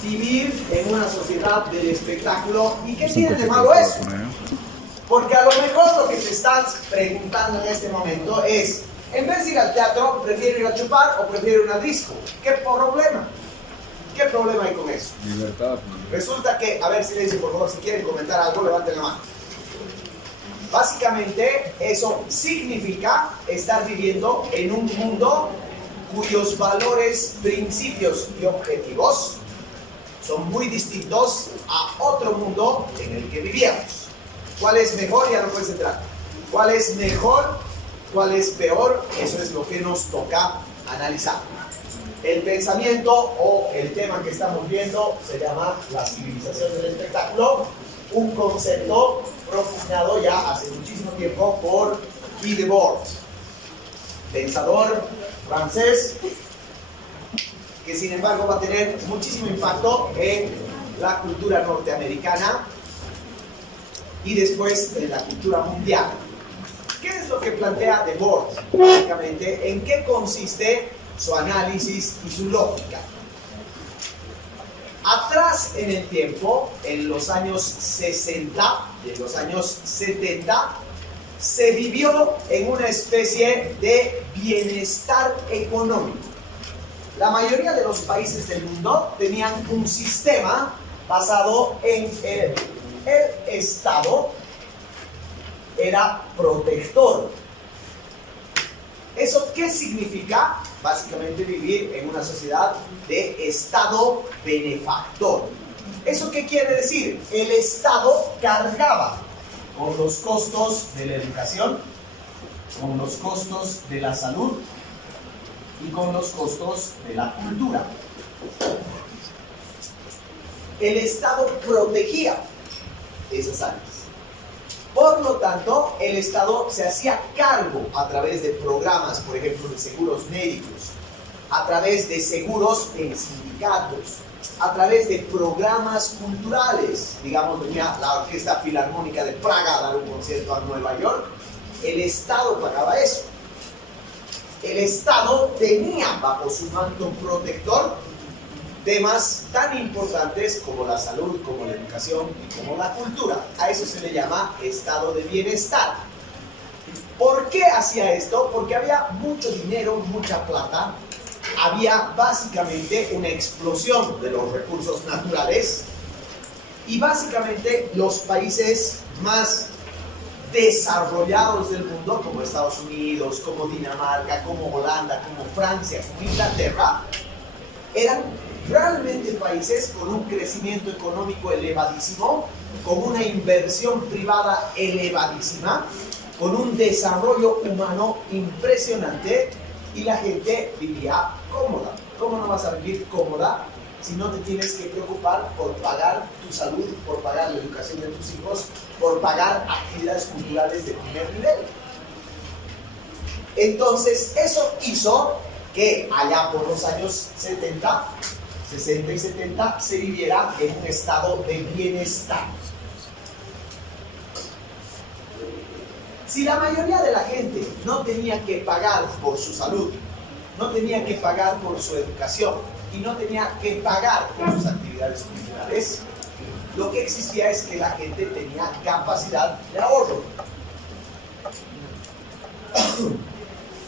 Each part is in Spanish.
vivir en una sociedad del espectáculo. ¿Y qué tiene de malo eso? Porque a lo mejor lo que te estás preguntando en este momento es, en vez de ir al teatro, ¿prefiero ir a chupar o prefiero ir a una disco? ¿Qué problema? ¿Qué problema hay con eso? Libertad. Resulta que, a ver, silencio por favor, si quieren comentar algo, levanten la mano. Básicamente, eso significa estar viviendo en un mundo cuyos valores, principios y objetivos son muy distintos a otro mundo en el que vivíamos. ¿Cuál es mejor? Ya no puedes entrar. ¿Cuál es mejor? ¿Cuál es peor? Eso es lo que nos toca analizar. El pensamiento o el tema que estamos viendo se llama la civilización del espectáculo, un concepto propugnado ya hace muchísimo tiempo por Guy Debord, pensador francés, que sin embargo va a tener muchísimo impacto en la cultura norteamericana y después en la cultura mundial. ¿Qué es lo que plantea Debord? Básicamente, ¿en qué consiste su análisis y su lógica? Atrás en el tiempo, en los años 60 y en los años 70, se vivió en una especie de bienestar económico. La mayoría de los países del mundo tenían un sistema basado en el Estado era protector. ¿Eso qué significa? Básicamente vivir en una sociedad de Estado benefactor. ¿Eso qué quiere decir? El Estado cargaba con los costos de la educación, con los costos de la salud y con los costos de la cultura. El Estado protegía esas áreas. Por lo tanto, el Estado se hacía cargo a través de programas, por ejemplo, de seguros médicos, a través de seguros en sindicatos, a través de programas culturales. Digamos, venía la Orquesta Filarmónica de Praga a dar un concierto a Nueva York. El Estado pagaba eso. El Estado tenía bajo su manto protector temas tan importantes como la salud, como la educación y como la cultura. A eso se le llama estado de bienestar. ¿Por qué hacía esto? Porque había mucho dinero, mucha plata. Había básicamente una explosión de los recursos naturales. Y básicamente los países más desarrollados del mundo, como Estados Unidos, como Dinamarca, como Holanda, como Francia, como Inglaterra, eran realmente países con un crecimiento económico elevadísimo, con una inversión privada elevadísima, con un desarrollo humano impresionante y la gente vivía cómoda. ¿Cómo no vas a vivir cómoda si no te tienes que preocupar por pagar tu salud, por pagar la educación de tus hijos, por pagar actividades culturales de primer nivel? Entonces, eso hizo que allá por los años 60 y 70 se viviera en un estado de bienestar. Si la mayoría de la gente no tenía que pagar por su salud, no tenía que pagar por su educación y no tenía que pagar por sus actividades culturales, lo que existía es que la gente tenía capacidad de ahorro.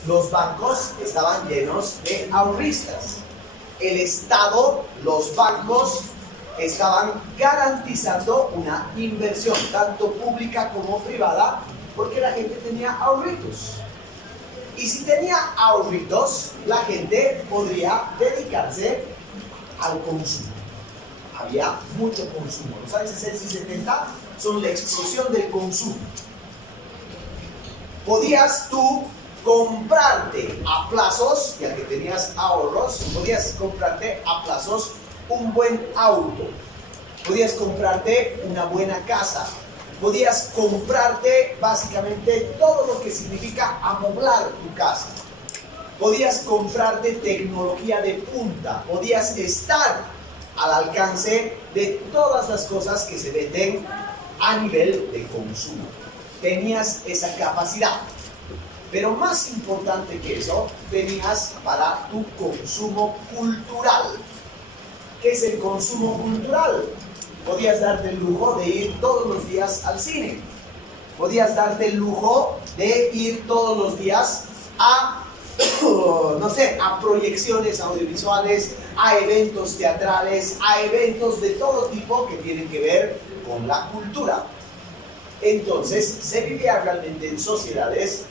Los bancos estaban llenos de ahorristas. El Estado, los bancos, estaban garantizando una inversión, tanto pública como privada, porque la gente tenía ahorritos. Y si tenía ahorritos, la gente podría dedicarse al consumo. Había mucho consumo. Los años 60 y 70 son la explosión del consumo. Podías tú comprarte a plazos, ya que tenías ahorros, podías comprarte a plazos un buen auto, podías comprarte una buena casa, podías comprarte básicamente todo lo que significa amoblar tu casa, podías comprarte tecnología de punta, podías estar al alcance de todas las cosas que se venden a nivel de consumo. Tenías esa capacidad. Pero más importante que eso, tenías para tu consumo cultural. ¿Qué es el consumo cultural? Podías darte el lujo de ir todos los días al cine. Podías darte el lujo de ir todos los días a, no sé, a proyecciones audiovisuales, a eventos teatrales, a eventos de todo tipo que tienen que ver con la cultura. Entonces, se vivía realmente en sociedades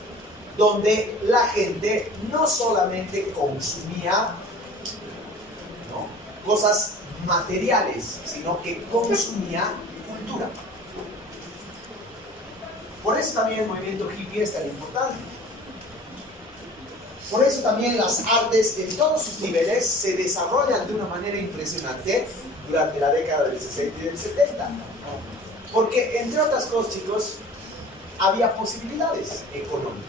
donde la gente no solamente consumía, ¿no?, cosas materiales, sino que consumía cultura. Por eso también el movimiento hippie es tan importante. Por eso también las artes en todos sus niveles se desarrollan de una manera impresionante durante la década del 60 y del 70. Porque, entre otras cosas, chicos, había posibilidades económicas.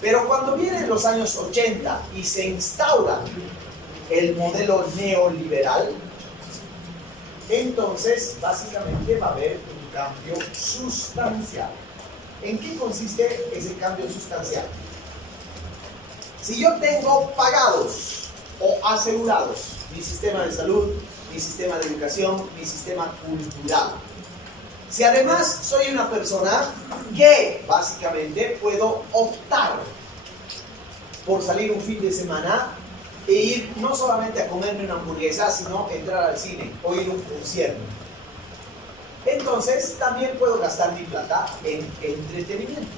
Pero cuando vienen los años 80 y se instaura el modelo neoliberal, entonces básicamente va a haber un cambio sustancial. ¿En qué consiste ese cambio sustancial? Si yo tengo pagados o asegurados mi sistema de salud, mi sistema de educación, mi sistema cultural, si además soy una persona que básicamente puedo optar por salir un fin de semana e ir no solamente a comerme una hamburguesa, sino entrar al cine o ir a un concierto, entonces también puedo gastar mi plata en entretenimiento.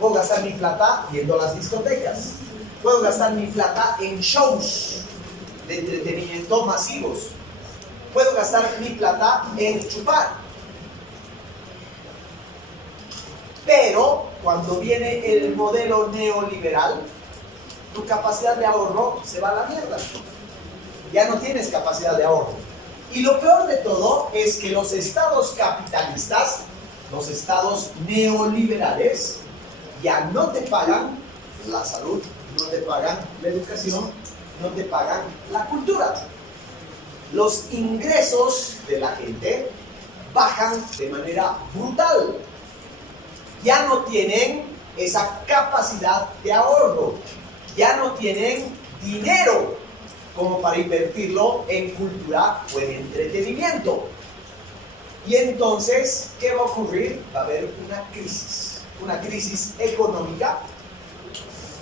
Puedo gastar mi plata yendo a las discotecas. Puedo gastar mi plata en shows de entretenimiento masivos. Puedo gastar mi plata en chupar. Pero cuando viene el modelo neoliberal, tu capacidad de ahorro se va a la mierda. Ya no tienes capacidad de ahorro. Y lo peor de todo es que los estados capitalistas, los estados neoliberales, ya no te pagan la salud, no te pagan la educación, no te pagan la cultura. Los ingresos de la gente bajan de manera brutal. Ya no tienen esa capacidad de ahorro, ya no tienen dinero como para invertirlo en cultura o en entretenimiento. Y entonces, ¿qué va a ocurrir? Va a haber una crisis económica,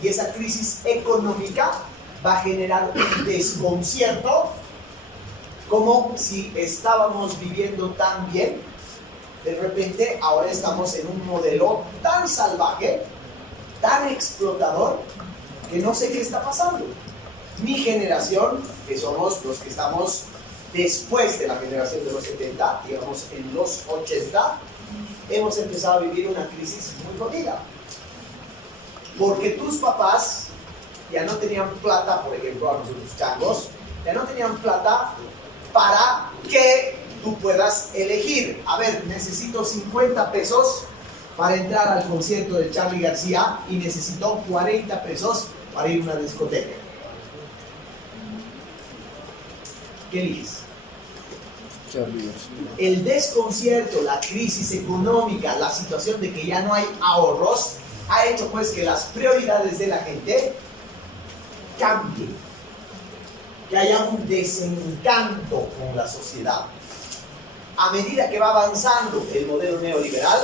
y esa crisis económica va a generar un desconcierto, como si estábamos viviendo tan bien, de repente ahora estamos en un modelo tan salvaje, tan explotador, que no sé qué está pasando. Mi generación, que somos los que estamos después de la generación de los 70, digamos en los 80, hemos empezado a vivir una crisis muy jodida. Porque tus papás ya no tenían plata, por ejemplo, a nosotros changos, ya no tenían plata para que tú puedas elegir. A ver, necesito 50 pesos para entrar al concierto de Charly García y necesito 40 pesos para ir a una discoteca. ¿Qué eliges? El desconcierto, la crisis económica, la situación de que ya no hay ahorros, ha hecho pues que las prioridades de la gente cambien, que haya un desencanto con la sociedad. A medida que va avanzando el modelo neoliberal,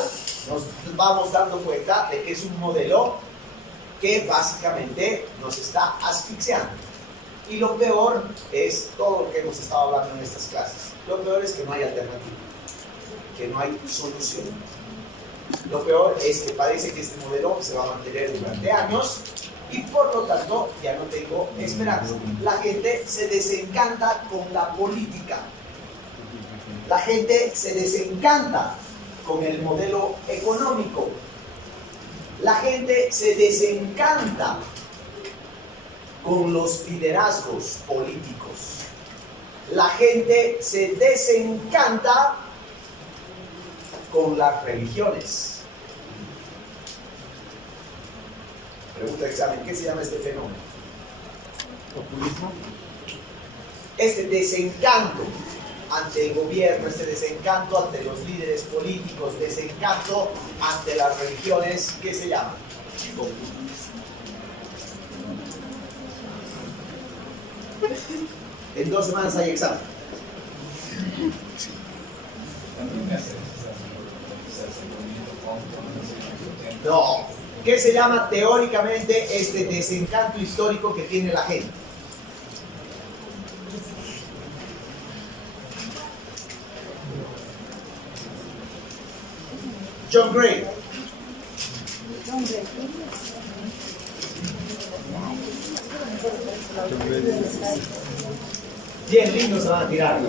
nos vamos dando cuenta de que es un modelo que básicamente nos está asfixiando. Y lo peor es todo lo que hemos estado hablando en estas clases. Lo peor es que no hay alternativa, que no hay solución. Lo peor es que parece que este modelo se va a mantener durante años y por lo tanto ya no tengo esperanza. La gente se desencanta con la política. La gente se desencanta con el modelo económico. La gente se desencanta con los liderazgos políticos. La gente se desencanta con las religiones. Pregunta de examen, ¿qué se llama este fenómeno? Populismo. Este desencanto ante el gobierno, este desencanto ante los líderes políticos, desencanto ante las religiones, ¿qué se llama? En 2 semanas hay examen. No. ¿Qué se llama teóricamente este desencanto histórico que tiene la gente? John Gray. Bien lindos se van a tirar.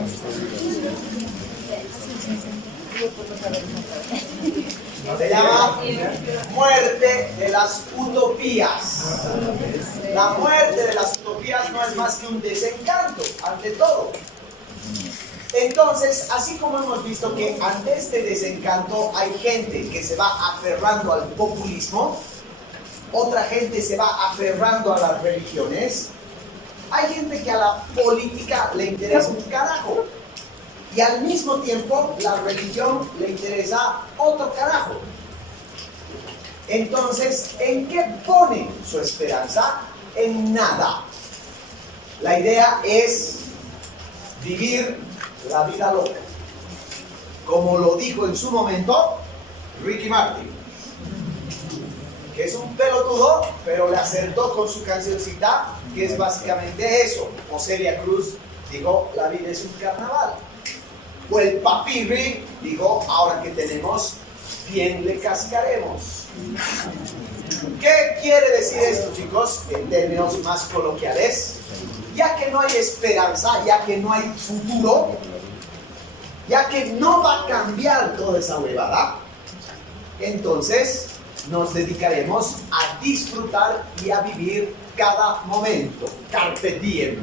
Se llama muerte de las utopías. La muerte de las utopías no es más que un desencanto, ante todo. Entonces, así como hemos visto que ante este desencanto hay gente que se va aferrando al populismo, otra gente se va aferrando a las religiones, hay gente que a la política le interesa un carajo y al mismo tiempo la religión le interesa otro carajo. Entonces, ¿en qué pone su esperanza? En nada. La idea es vivir la vida loca, como lo dijo en su momento Ricky Martin, que es un pelotudo, pero le acertó con su cancioncita, que es básicamente eso. O Celia Cruz dijo, la vida es un carnaval. O el Papirri dijo, ahora que tenemos, bien le cascaremos. ¿Qué quiere decir esto, chicos? En términos más coloquiales, ya que no hay esperanza, ya que no hay futuro, ya que no va a cambiar toda esa huevada, entonces nos dedicaremos a disfrutar y a vivir cada momento. Carpe diem.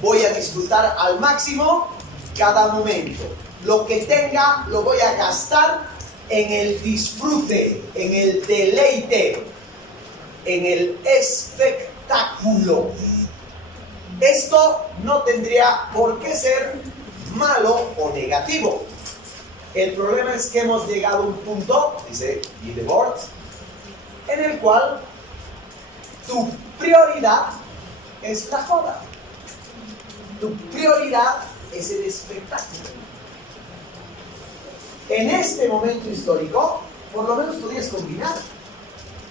Voy a disfrutar al máximo cada momento. Lo que tenga lo voy a gastar en el disfrute, en el deleite, en el espectáculo. Esto no tendría por qué ser malo o negativo. El problema es que hemos llegado a un punto, dice Guy, en el cual tu prioridad es la joda. Tu prioridad es el espectáculo. En este momento histórico, por lo menos podías combinar.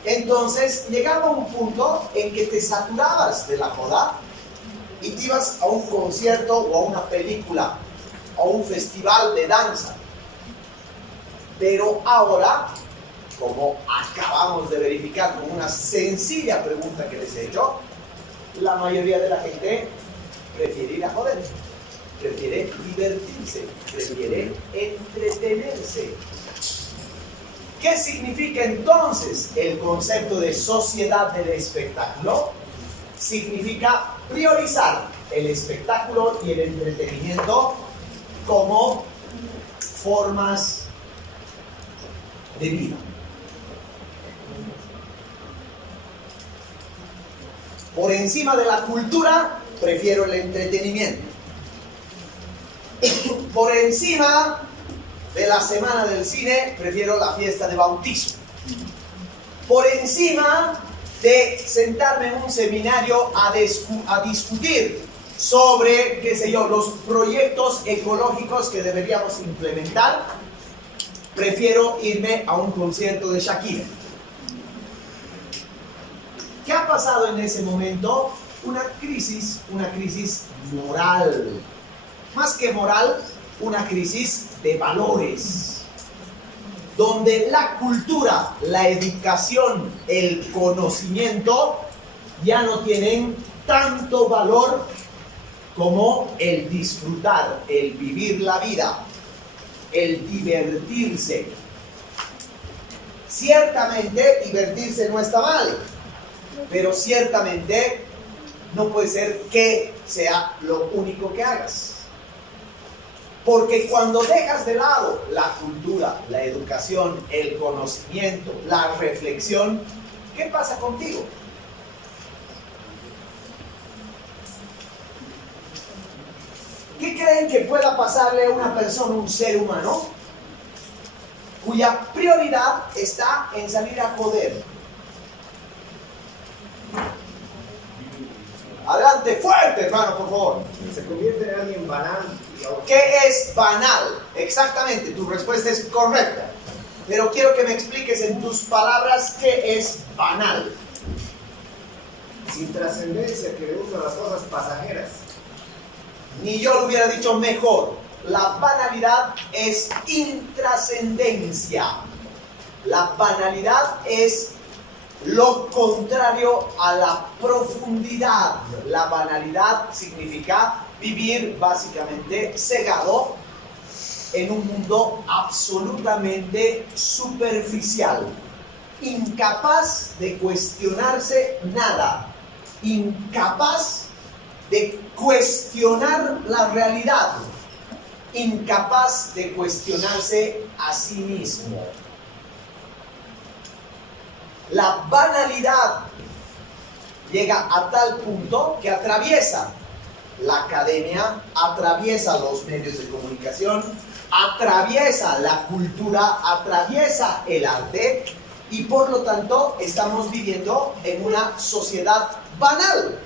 Entonces llegaba un punto en que te saturabas de la joda y te ibas a un concierto o a una película o a un festival de danza. Pero ahora, como acabamos de verificar con una sencilla pregunta que les he hecho, la mayoría de la gente prefiere ir a joder, prefiere divertirse, prefiere entretenerse. ¿Qué significa entonces el concepto de sociedad del espectáculo? Significa priorizar el espectáculo y el entretenimiento como formas de vida. Por encima de la cultura, prefiero el entretenimiento. Por encima de la semana del cine, prefiero la fiesta de bautizo. Por encima de sentarme en un seminario a discutir sobre, qué sé yo, los proyectos ecológicos que deberíamos implementar, prefiero irme a un concierto de Shakira. ¿Qué ha pasado en ese momento? Una crisis moral. Más que moral, una crisis de valores. Donde la cultura, la educación, el conocimiento ya no tienen tanto valor como el disfrutar, el vivir la vida, el divertirse. Ciertamente divertirse no está mal, pero ciertamente no puede ser que sea lo único que hagas. Porque cuando dejas de lado la cultura, la educación, el conocimiento, la reflexión, ¿qué pasa contigo? ¿Qué creen que pueda pasarle a una persona, un ser humano, cuya prioridad está en salir a joder? Adelante, fuerte, hermano, por favor. Se convierte en alguien banal. ¿Qué es banal? Exactamente, tu respuesta es correcta. Pero quiero que me expliques en tus palabras qué es banal. Sin trascendencia, que le gustan las cosas pasajeras. Ni yo lo hubiera dicho mejor. La banalidad es intrascendencia. La banalidad es lo contrario a la profundidad. La banalidad significa vivir básicamente cegado en un mundo absolutamente superficial, incapaz de cuestionarse nada, incapaz de cuestionar la realidad, incapaz de cuestionarse a sí mismo. La banalidad llega a tal punto que atraviesa la academia, atraviesa los medios de comunicación, atraviesa la cultura, atraviesa el arte, y por lo tanto estamos viviendo en una sociedad banal,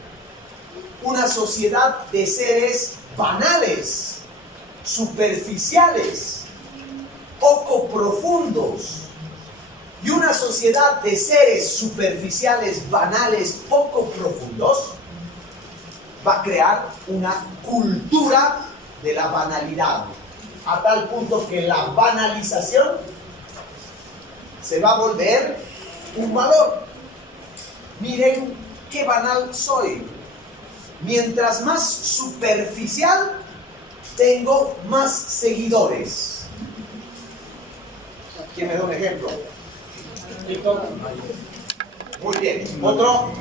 una sociedad de seres banales, superficiales, poco profundos. Y una sociedad de seres superficiales, banales, poco profundos, va a crear una cultura de la banalidad, a tal punto que la banalización se va a volver un valor. Miren qué banal soy. Mientras más superficial, tengo más seguidores. ¿Quién me da un ejemplo? Muy bien. ¿Otro?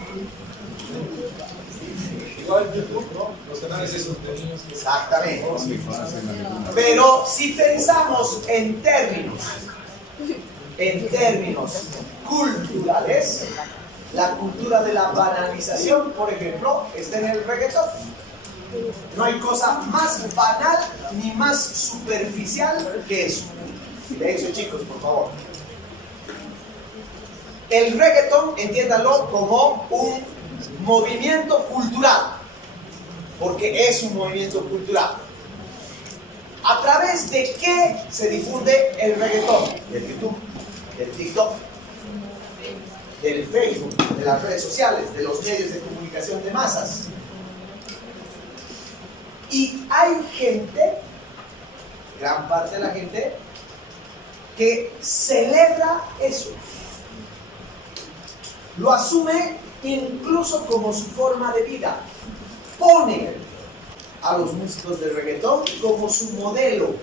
Igual YouTube, ¿no? Los canales esos de niños. Exactamente. Pero si pensamos en términos culturales, la cultura de la banalización, por ejemplo, está en el reggaetón. No hay cosa más banal ni más superficial que eso. Silencio, chicos, por favor. El reggaetón, entiéndanlo como un movimiento cultural, porque es un movimiento cultural. ¿A través de qué se difunde el reggaetón? Del YouTube, del TikTok, del Facebook, de las redes sociales, de los medios de comunicación de masas. Y hay gente, gran parte de la gente, que celebra eso. Lo asume incluso como su forma de vida. Pone a los músicos de reggaetón como su modelo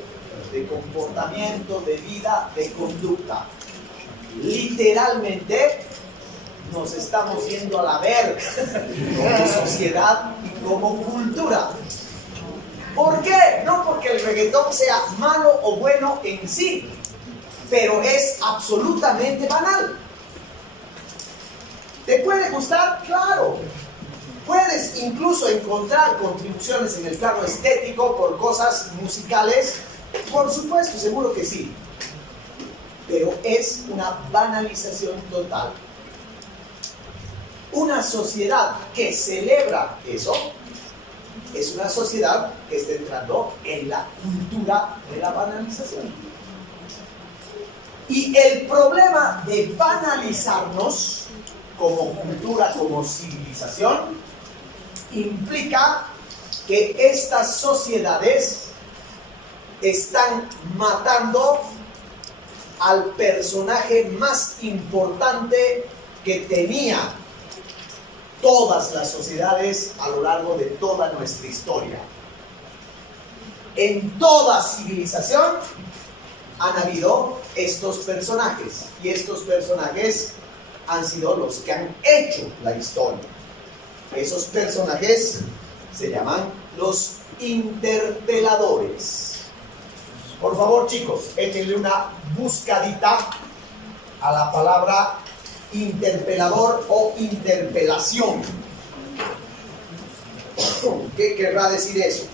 de comportamiento, de vida, de conducta. Literalmente nos estamos yendo a la verga como sociedad y como cultura. ¿Por qué? No porque el reggaetón sea malo o bueno en sí, pero es absolutamente banal. ¿Te puede gustar? Claro. Puedes incluso encontrar contribuciones en el plano estético por cosas musicales. Por supuesto, seguro que sí. Pero es una banalización total. Una sociedad que celebra eso es una sociedad que está entrando en la cultura de la banalización. Y el problema de banalizarnos como cultura, como civilización, implica que estas sociedades están matando al personaje más importante que tenía todas las sociedades a lo largo de toda nuestra historia. En toda civilización han habido estos personajes, y estos personajes han sido los que han hecho la historia. Esos personajes se llaman los interpeladores. Por favor, chicos, échenle una buscadita a la palabra interpelador o interpelación. ¿Qué querrá decir eso?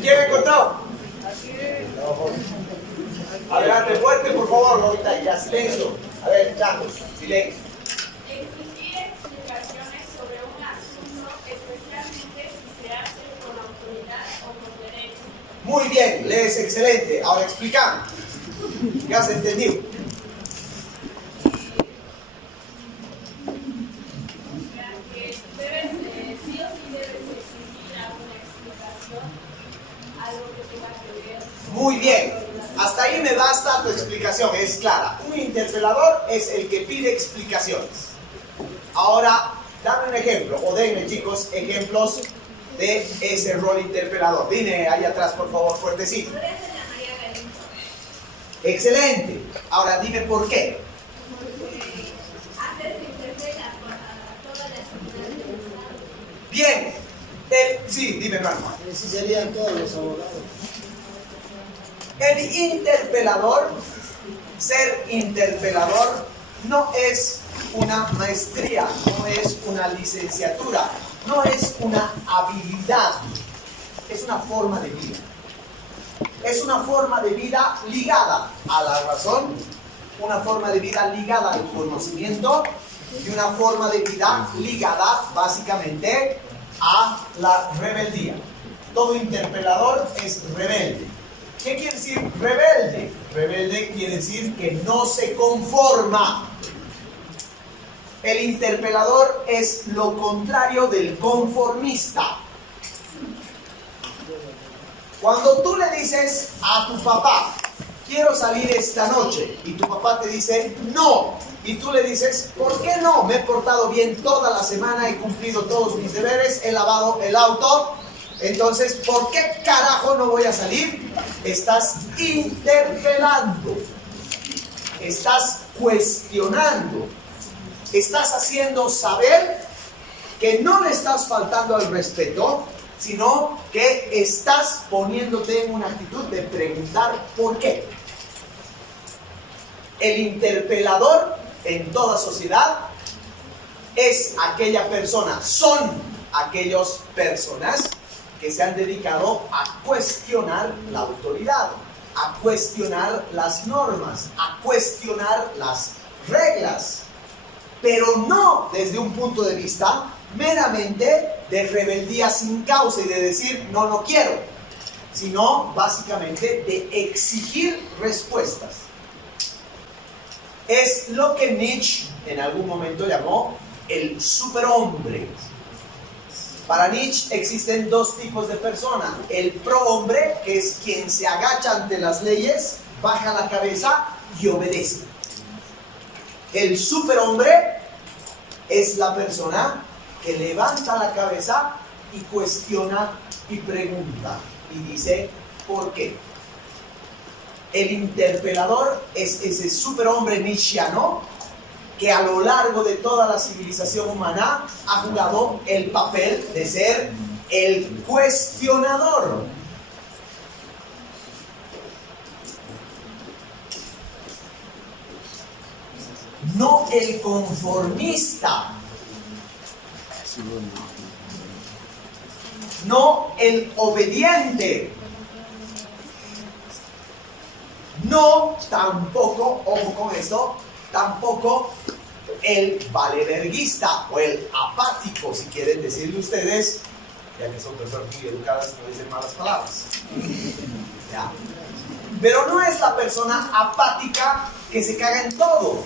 ¿Quién encontró? Adelante, fuerte, por favor, ahorita ya, silencio. A ver, chicos, silencio. Exigir explicaciones sobre un asunto, especialmente si se hace con autoridad o con derecho. Muy bien, lees excelente. Ahora explicamos. ¿Ya se entendió? Que debes, sí o sí debes exigir alguna explicación, algo que tenga que ver. Muy bien. Hasta ahí me basta tu explicación, es clara. Un interpelador es el que pide explicaciones. Ahora, dame un ejemplo, o denme, chicos, ejemplos de ese rol interpelador. Dime ahí atrás, por favor, fuertecito. Podría ser la María Galindo, Excelente. Ahora, dime por qué. porque antes se interpela a toda la sociedad del Estado. Bien. Sí, dime, hermano. Así serían todos los abogados. El interpelador, ser interpelador, no es una maestría, no es una licenciatura, no es una habilidad, es una forma de vida. Es una forma de vida ligada a la razón, una forma de vida ligada al conocimiento y una forma de vida ligada básicamente a la rebeldía. Todo interpelador es rebelde. ¿Qué quiere decir rebelde? Rebelde quiere decir que no se conforma. El interpelador es lo contrario del conformista. Cuando tú le dices a tu papá, quiero salir esta noche, y tu papá te dice, no, y tú le dices, ¿por qué no? Me he portado bien toda la semana, he cumplido todos mis deberes, he lavado el auto, entonces, ¿por qué carajo no voy a salir? Estás interpelando, estás cuestionando, estás haciendo saber que no le estás faltando al respeto, sino que estás poniéndote en una actitud de preguntar ¿por qué? El interpelador en toda sociedad es aquella persona, son aquellas personas que se han dedicado a cuestionar la autoridad, a cuestionar las normas, a cuestionar las reglas, pero no desde un punto de vista meramente de rebeldía sin causa y de decir no quiero, sino básicamente de exigir respuestas. Es lo que Nietzsche en algún momento llamó el superhombre. Para Nietzsche existen dos tipos de personas. El prohombre, que es quien se agacha ante las leyes, baja la cabeza y obedece. El superhombre es la persona que levanta la cabeza y cuestiona y pregunta y dice ¿por qué? El interpelador es ese superhombre nietzscheano que a lo largo de toda la civilización humana ha jugado el papel de ser el cuestionador. No el conformista. No el obediente. No tampoco, ojo con esto, tampoco el valeverguista o el apático, si quieren decirle ustedes, ya que son personas muy educadas y no dicen malas palabras. ¿Ya? Pero no es la persona apática que se caga en todo,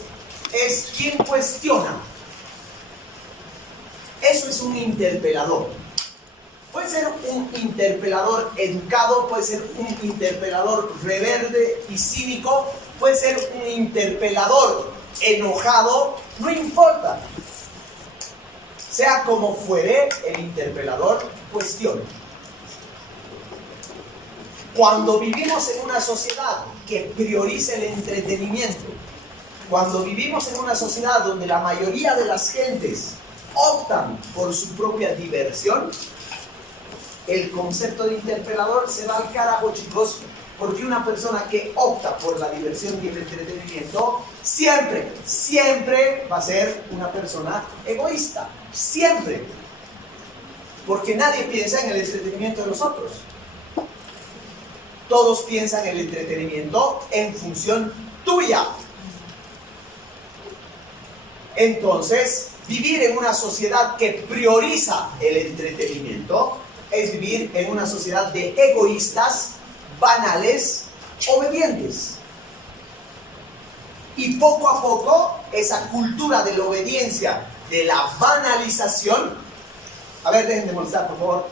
es quien cuestiona. Eso es un interpelador. Puede ser un interpelador educado, puede ser un interpelador rebelde y cínico, puede ser un interpelador enojado, no importa. Sea como fuere, el interpelador cuestiona. Cuando vivimos en una sociedad que prioriza el entretenimiento, cuando vivimos en una sociedad donde la mayoría de las gentes optan por su propia diversión, el concepto de interpelador se va al carajo, chicos, Porque una persona que opta por la diversión y el entretenimiento siempre va a ser una persona egoísta. Siempre. Porque nadie piensa en el entretenimiento de los otros. Todos piensan en el entretenimiento en función tuya. Entonces, vivir en una sociedad que prioriza el entretenimiento es vivir en una sociedad de egoístas, banales, obedientes. Y poco a poco, esa cultura de la obediencia, de la banalización, a ver, dejen de molestar, por favor,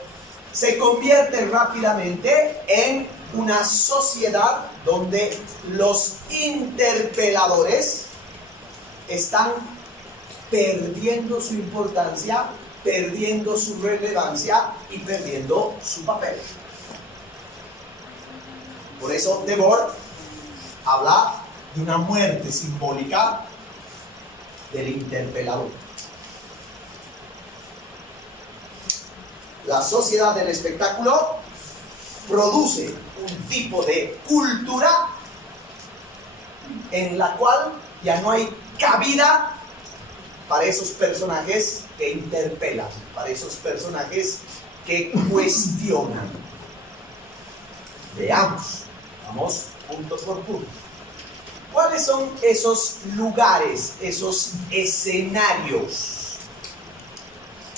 se convierte rápidamente en una sociedad donde los interpeladores están perdiendo su importancia, perdiendo su relevancia y perdiendo su papel. Por eso Debord habla de una muerte simbólica del interpelador. La sociedad del espectáculo produce un tipo de cultura en la cual ya no hay cabida para esos personajes que interpelan, para esos personajes que cuestionan. Veamos, vamos punto por punto. ¿Cuáles son esos lugares, esos escenarios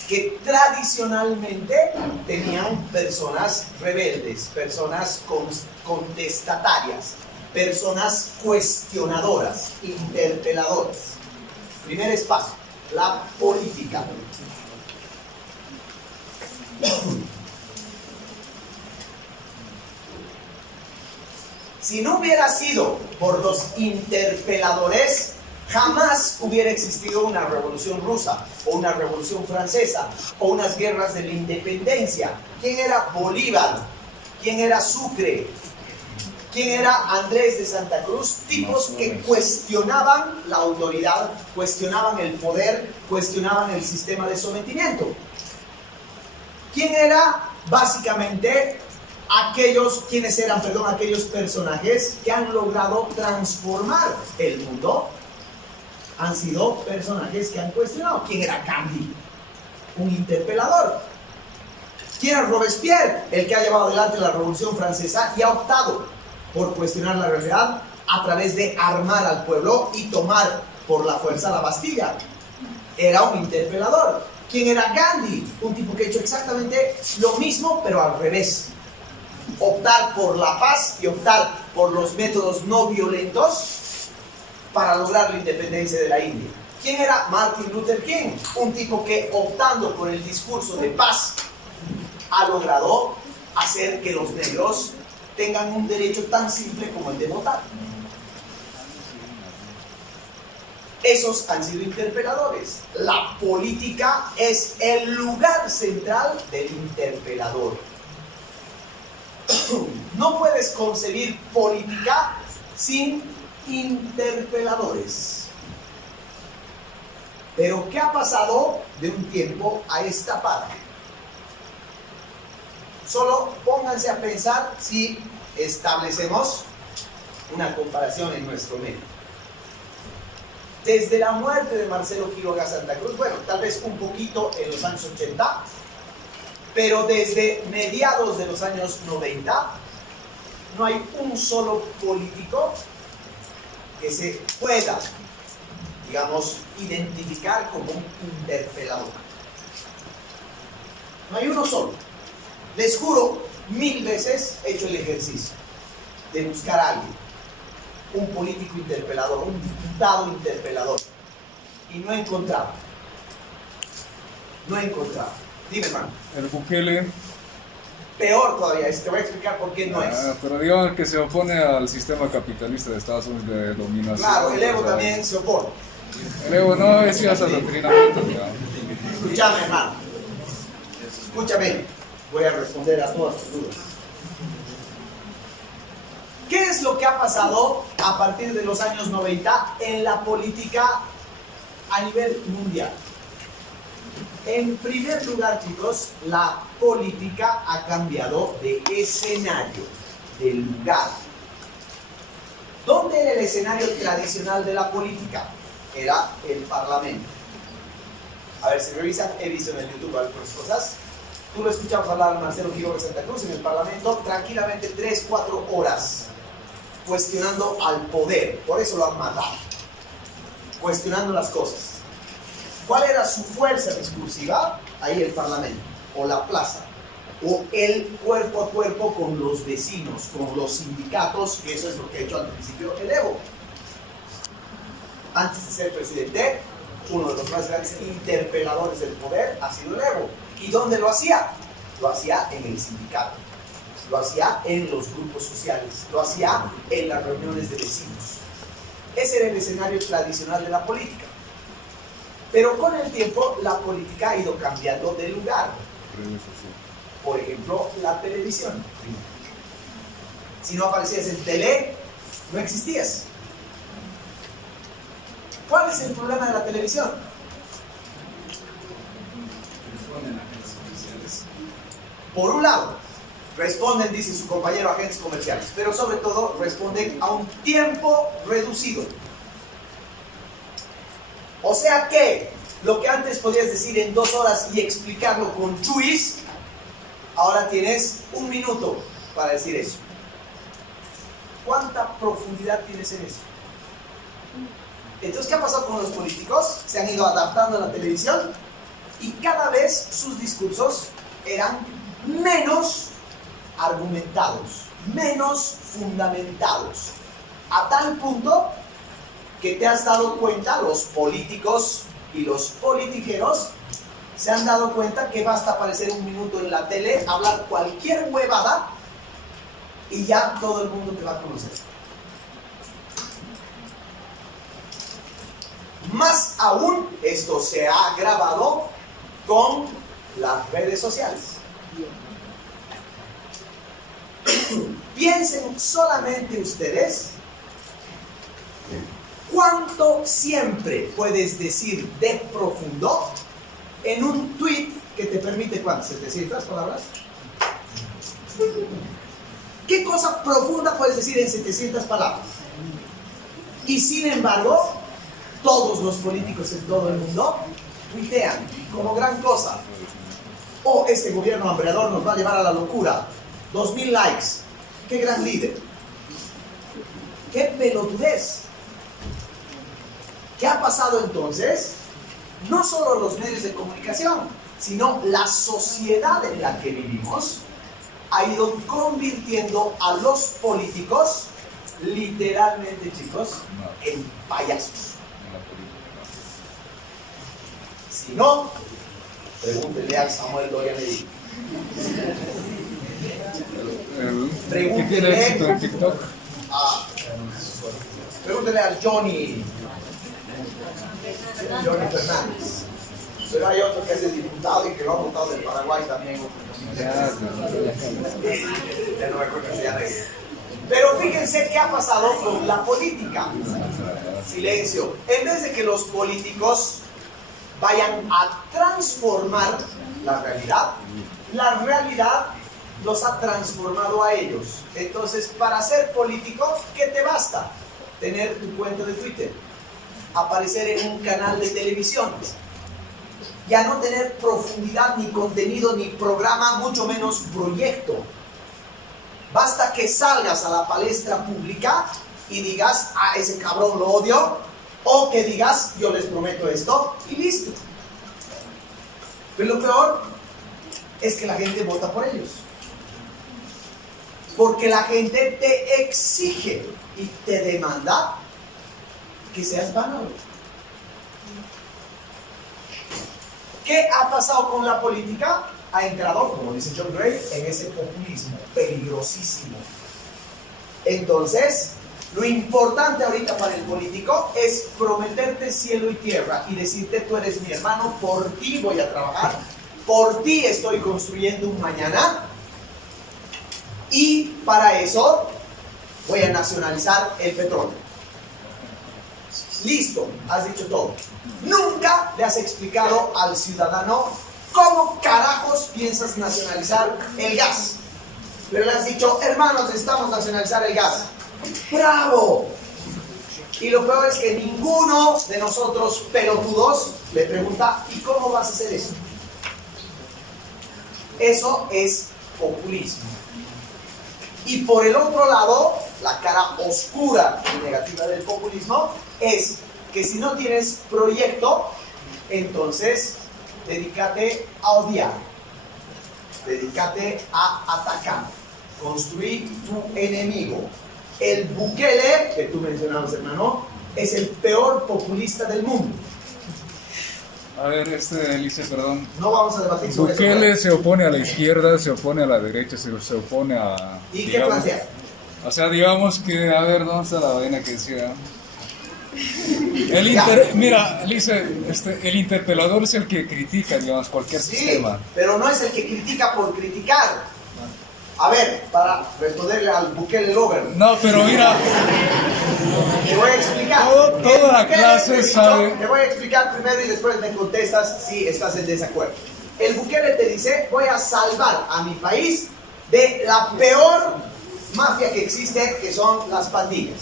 que tradicionalmente tenían personas rebeldes, personas contestatarias, personas cuestionadoras, interpeladoras? Primer espacio, la política. Si no hubiera sido por los interpeladores, jamás hubiera existido una revolución rusa, o una revolución francesa, o unas guerras de la independencia. ¿Quién era Bolívar? ¿Quién era Sucre? ¿Quién era Andrés de Santa Cruz? Tipos que cuestionaban la autoridad, cuestionaban el poder, cuestionaban el sistema de sometimiento. ¿Quién era básicamente aquellos personajes que han logrado transformar el mundo? Han sido personajes que han cuestionado. ¿Quién era Gandhi? Un interpelador. ¿Quién era Robespierre? El que ha llevado adelante la Revolución Francesa y ha optado por cuestionar la realidad a través de armar al pueblo y tomar por la fuerza la Bastilla. Era un interpelador. ¿Quién era Gandhi? Un tipo que ha hecho exactamente lo mismo, pero al revés. Optar por la paz y optar por los métodos no violentos para lograr la independencia de la India. ¿Quién era Martin Luther King? Un tipo que, optando por el discurso de paz, ha logrado hacer que los negros tengan un derecho tan simple como el de votar. Esos han sido interpeladores. La política es el lugar central del interpelador. No puedes concebir política sin interpeladores. Pero ¿qué ha pasado de un tiempo a esta parte? Solo pónganse a pensar si establecemos una comparación en nuestro medio. Desde la muerte de Marcelo Quiroga Santa Cruz, bueno, tal vez un poquito en los años 80, pero desde mediados de los años 90, no hay un solo político que se pueda, digamos, identificar como un interpelador. No hay uno solo. Les juro, 1000 veces he hecho el ejercicio de buscar a alguien, un político interpelador, un diputado interpelador, y no he encontrado. No he encontrado. Dime, hermano. El Bukele. Peor todavía, te voy a explicar por qué no es. Pero digamos que se opone al sistema capitalista de Estados Unidos de dominación. Claro, el Evo o sea, también se opone. El Evo no decía esos adoctrinamientos, digamos. Escúchame, hermano. Escúchame. Voy a responder a todas tus dudas. ¿Qué es lo que ha pasado a partir de los años 90 en la política a nivel mundial? En primer lugar, chicos, la política ha cambiado de escenario. del lugar. ¿Dónde era el escenario tradicional de la política? Era el Parlamento. A ver, si revisan, he visto en el YouTube algunas cosas. Tú lo escuchamos hablar a Marcelo Quiroga de Santa Cruz en el Parlamento, tranquilamente 3-4 horas, cuestionando al poder. Por eso lo han matado. Cuestionando las cosas. ¿Cuál era su fuerza discursiva? Ahí el Parlamento, o la plaza, o el cuerpo a cuerpo con los vecinos, con los sindicatos, que eso es lo que ha hecho al principio el Evo. Antes de ser presidente, uno de los más grandes interpeladores del poder ha sido el Evo. ¿Y dónde lo hacía? Lo hacía en el sindicato, lo hacía en los grupos sociales, lo hacía en las reuniones de vecinos. Ese era el escenario tradicional de la política. Pero con el tiempo la política ha ido cambiando de lugar. Por ejemplo, la televisión. Si no aparecías en tele, no existías. ¿Cuál es el problema de la televisión? Por un lado, responden, dice su compañero, a agentes comerciales, pero sobre todo responden a un tiempo reducido. O sea que lo que antes podías decir en 2 horas y explicarlo con chuis, ahora tienes 1 minuto para decir eso. ¿Cuánta profundidad tienes en eso? Entonces, ¿qué ha pasado con los políticos? Se han ido adaptando a la televisión y cada vez sus discursos eran menos argumentados, menos fundamentados, a tal punto que te has dado cuenta, los políticos y los politiqueros se han dado cuenta que basta aparecer 1 minuto en la tele, hablar cualquier huevada y ya todo el mundo te va a conocer. Más aún, esto se ha agravado con las redes sociales. Piensen solamente ustedes cuánto siempre puedes decir de profundo en un tweet que te permite, ¿cuántas? ¿700 palabras? ¿Qué cosa profunda puedes decir en 700 palabras? Y sin embargo, todos los políticos en todo el mundo tuitean como gran cosa: oh, este gobierno hambreador nos va a llevar a la locura, 2000 likes, qué gran líder. ¡Qué pelotudez! ¿Qué ha pasado entonces? No solo los medios de comunicación, sino la sociedad en la que vivimos ha ido convirtiendo a los políticos, literalmente, chicos, en payasos. Si no, pregúntele al Samuel Doria Medina. ¿Qué tiene éxito en TikTok? Pregúntele al Johnny Fernández. Pero hay otro que es el diputado y que lo ha votado del Paraguay también. Ya no me acuerdo si ya reí. Pero fíjense qué ha pasado con la política. Silencio. En vez de que los políticos vayan a transformar la realidad los ha transformado a ellos. Entonces, para ser político, ¿qué te basta? Tener tu cuenta de Twitter, aparecer en un canal de televisión, ya no tener profundidad, ni contenido, ni programa, mucho menos proyecto. Basta que salgas a la palestra pública y digas: a ese cabrón lo odio, o que digas: yo les prometo esto, y listo. Pero lo peor es que la gente vota por ellos, porque la gente te exige y te demanda que seas bárbaro. ¿Qué ha pasado con la política? Ha entrado, como dice John Gray, en ese populismo peligrosísimo. Entonces, lo importante ahorita para el político es prometerte cielo y tierra y decirte: tú eres mi hermano, por ti voy a trabajar, por ti estoy construyendo un mañana, y para eso voy a nacionalizar el petróleo. Listo, has dicho todo. Nunca le has explicado al ciudadano cómo carajos piensas nacionalizar el gas. Pero le has dicho, hermanos, necesitamos nacionalizar el gas. ¡Bravo! Y lo peor es que ninguno de nosotros pelotudos le pregunta, ¿y cómo vas a hacer eso? Eso es populismo. Y por el otro lado, la cara oscura y negativa del populismo es que si no tienes proyecto, entonces dedícate a odiar, dedícate a atacar, construir tu enemigo. El Bukele, que tú mencionabas, hermano, es el peor populista del mundo. A ver, Lice, perdón. No vamos a debatir sobre Bukele eso. se opone a la izquierda, se opone a la derecha, se opone a... ¿Y qué plantea? O sea, digamos que, a ver, ¿dónde está la vaina que decía? Mira, Lice, el interpelador es el que critica, digamos, cualquier Sí, sistema. pero no es el que critica por criticar. A ver, para responderle al Bukele Lover, No, pero mira, te voy a explicar. toda la Bukele clase te dice, sabe... Te voy a explicar primero y después me contestas si estás en desacuerdo. El Bukele te dice, voy a salvar a mi país de la peor mafia que existe, que son las pandillas.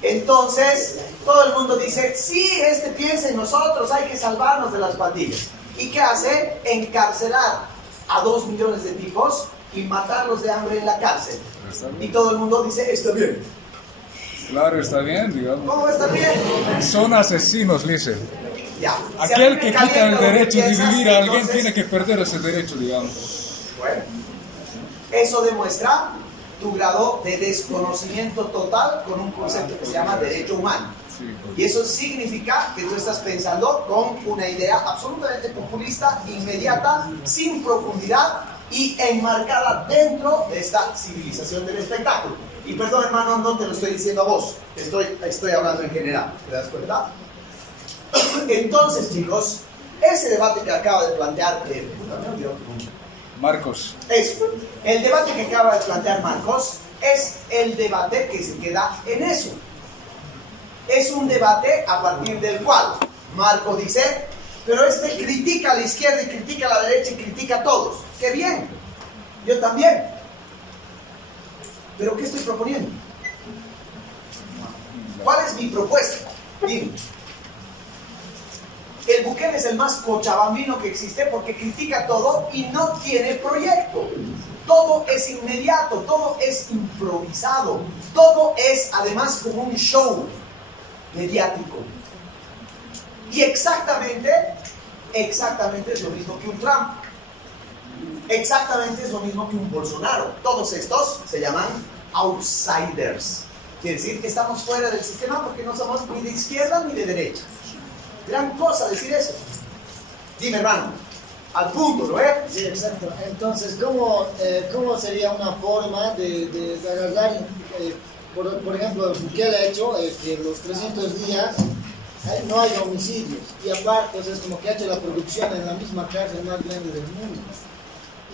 Entonces, todo el mundo dice, sí, piensa en nosotros, hay que salvarnos de las pandillas. ¿Y qué hace? Encarcelar a 2 millones de tipos y matarlos de hambre en la cárcel. Y todo el mundo dice, está bien. Claro, está bien, digamos. ¿Cómo está bien? Son asesinos, Lice. Ya. Aquel que quita el derecho de piensas, vivir a alguien entonces, tiene que perder ese derecho, digamos. Bueno, eso demuestra tu grado de desconocimiento total con un concepto que se llama derecho humano. Sí, Y eso significa que tú estás pensando con una idea absolutamente populista, inmediata, sin profundidad y enmarcada dentro de esta civilización del espectáculo. Y perdón, hermano, no te lo estoy diciendo a vos, estoy hablando en general, ¿te das cuenta? Entonces, chicos, ese debate que acaba de plantear Marcos. el debate que acaba de plantear Marcos es el debate que se queda en eso. Es un debate a partir del cual Marcos dice, pero critica a la izquierda y critica a la derecha y critica a todos. ¡Qué bien! Yo también. ¿Pero qué estoy proponiendo? ¿Cuál es mi propuesta? Dime. El Bukele es el más cochabambino que existe porque critica todo y no tiene proyecto. Todo es inmediato, todo es improvisado, todo es además como un show mediático. Y exactamente es lo mismo que un Trump. Exactamente es lo mismo que un Bolsonaro. Todos estos se llaman outsiders. Quiere decir que estamos fuera del sistema porque no somos ni de izquierda ni de derecha. Gran cosa decir eso. Dime, hermano, al punto, ¿no es? Sí, exacto. Entonces, ¿cómo sería una forma de agarrar, por ejemplo, Bukele ha hecho que los 300 días no hay homicidios y aparte, es como que ha hecho la producción en la misma cárcel más grande del mundo.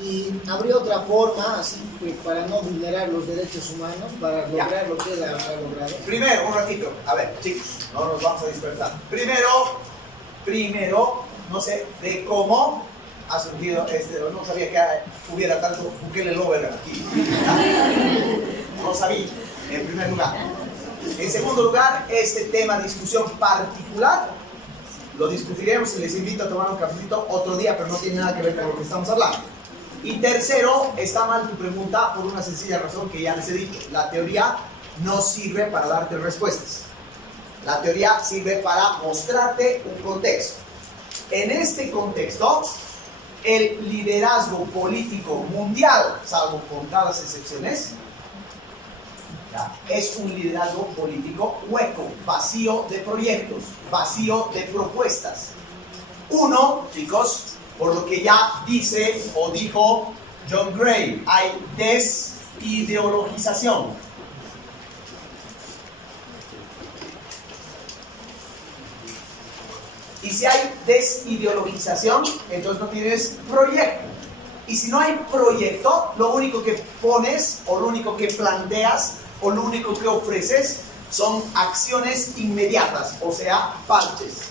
Y habría otra forma, así para no vulnerar los derechos humanos, para lograr lo que él ha logrado. Primero, un ratito, a ver, chicos, no nos vamos a dispersar. Primero, no sé, de cómo ha surgido no sabía que hubiera tanto Bukele Lover aquí. No sabía, en primer lugar. En segundo lugar, este tema de discusión particular lo discutiremos y les invito a tomar un cafecito otro día, pero no tiene nada que ver con lo que estamos hablando. Y tercero, está mal tu pregunta por una sencilla razón que ya les he dicho. La teoría no sirve para darte respuestas. La teoría sirve para mostrarte un contexto. En este contexto, el liderazgo político mundial, salvo contadas excepciones, es un liderazgo político hueco, vacío de proyectos, vacío de propuestas. Uno, chicos, por lo que ya dice o dijo John Gray, hay desideologización. Y si hay desideologización, entonces no tienes proyecto. Y si no hay proyecto, lo único que pones, o lo único que planteas, o lo único que ofreces, son acciones inmediatas, o sea, parches.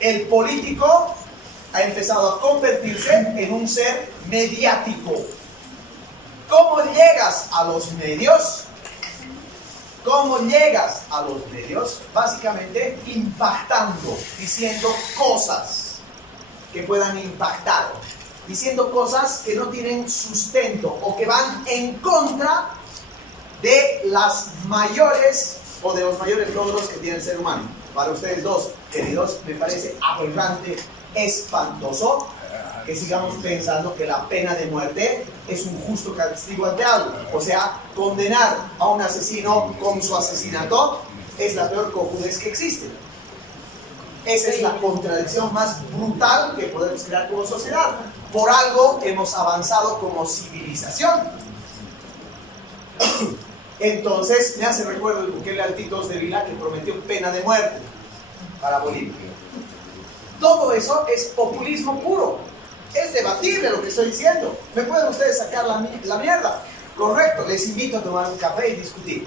El político ha empezado a convertirse en un ser mediático. ¿Cómo llegas a los medios? ¿Cómo llegas a los medios? Básicamente impactando, diciendo cosas que puedan impactar, diciendo cosas que no tienen sustento o que van en contra de las mayores o de los mayores logros que tiene el ser humano. Para ustedes dos, queridos, me parece aberrante, espantoso que sigamos pensando que la pena de muerte es un justo castigo ante algo. O sea, condenar a un asesino con su asesinato es la peor cojudez que existe. Esa es la contradicción más brutal que podemos crear como sociedad. Por algo hemos avanzado como civilización. Entonces, me hace recuerdo el Bukele Altitos de Vila que prometió pena de muerte para Bolivia. Todo eso es populismo puro. Es debatible lo que estoy diciendo. Me pueden ustedes sacar la mierda. Correcto, les invito a tomar un café y discutir.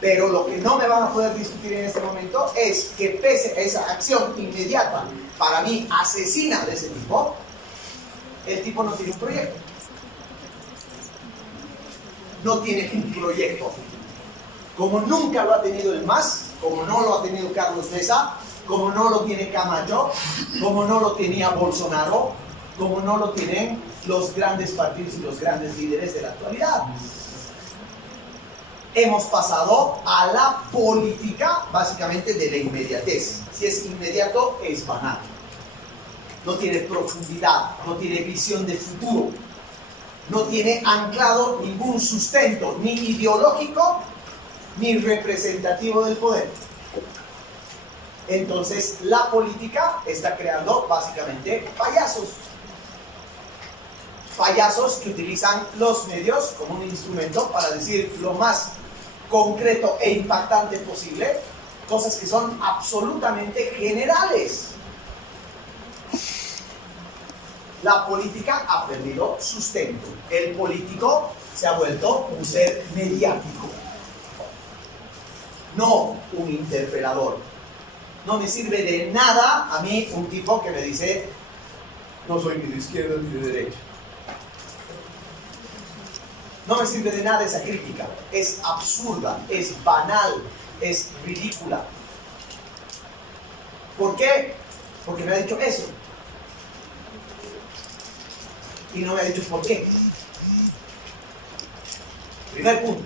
Pero lo que no me van a poder discutir en este momento es que pese a esa acción inmediata, para mí asesina de ese tipo, el tipo no tiene un proyecto. No tiene un proyecto. Como nunca lo ha tenido el MAS, como no lo ha tenido Carlos Mesa, como no lo tiene Camacho, como no lo tenía Bolsonaro, como no lo tienen los grandes partidos y los grandes líderes de la actualidad. Hemos pasado a la política básicamente de la inmediatez. Si es inmediato, es banal. No tiene profundidad, no tiene visión de futuro, no tiene anclado ningún sustento, ni ideológico, ni representativo del poder. Entonces, la política está creando básicamente payasos. Payasos que utilizan los medios como un instrumento para decir lo más concreto e impactante posible, cosas que son absolutamente generales. La política ha perdido sustento. El político se ha vuelto un ser mediático, no un interpelador. No me sirve de nada a mí un tipo que me dice no soy ni de izquierda ni de derecha. No me sirve de nada esa crítica. Es absurda, es banal, es ridícula. ¿Por qué? Porque me ha dicho eso. Y no me ha dicho por qué. Primer punto.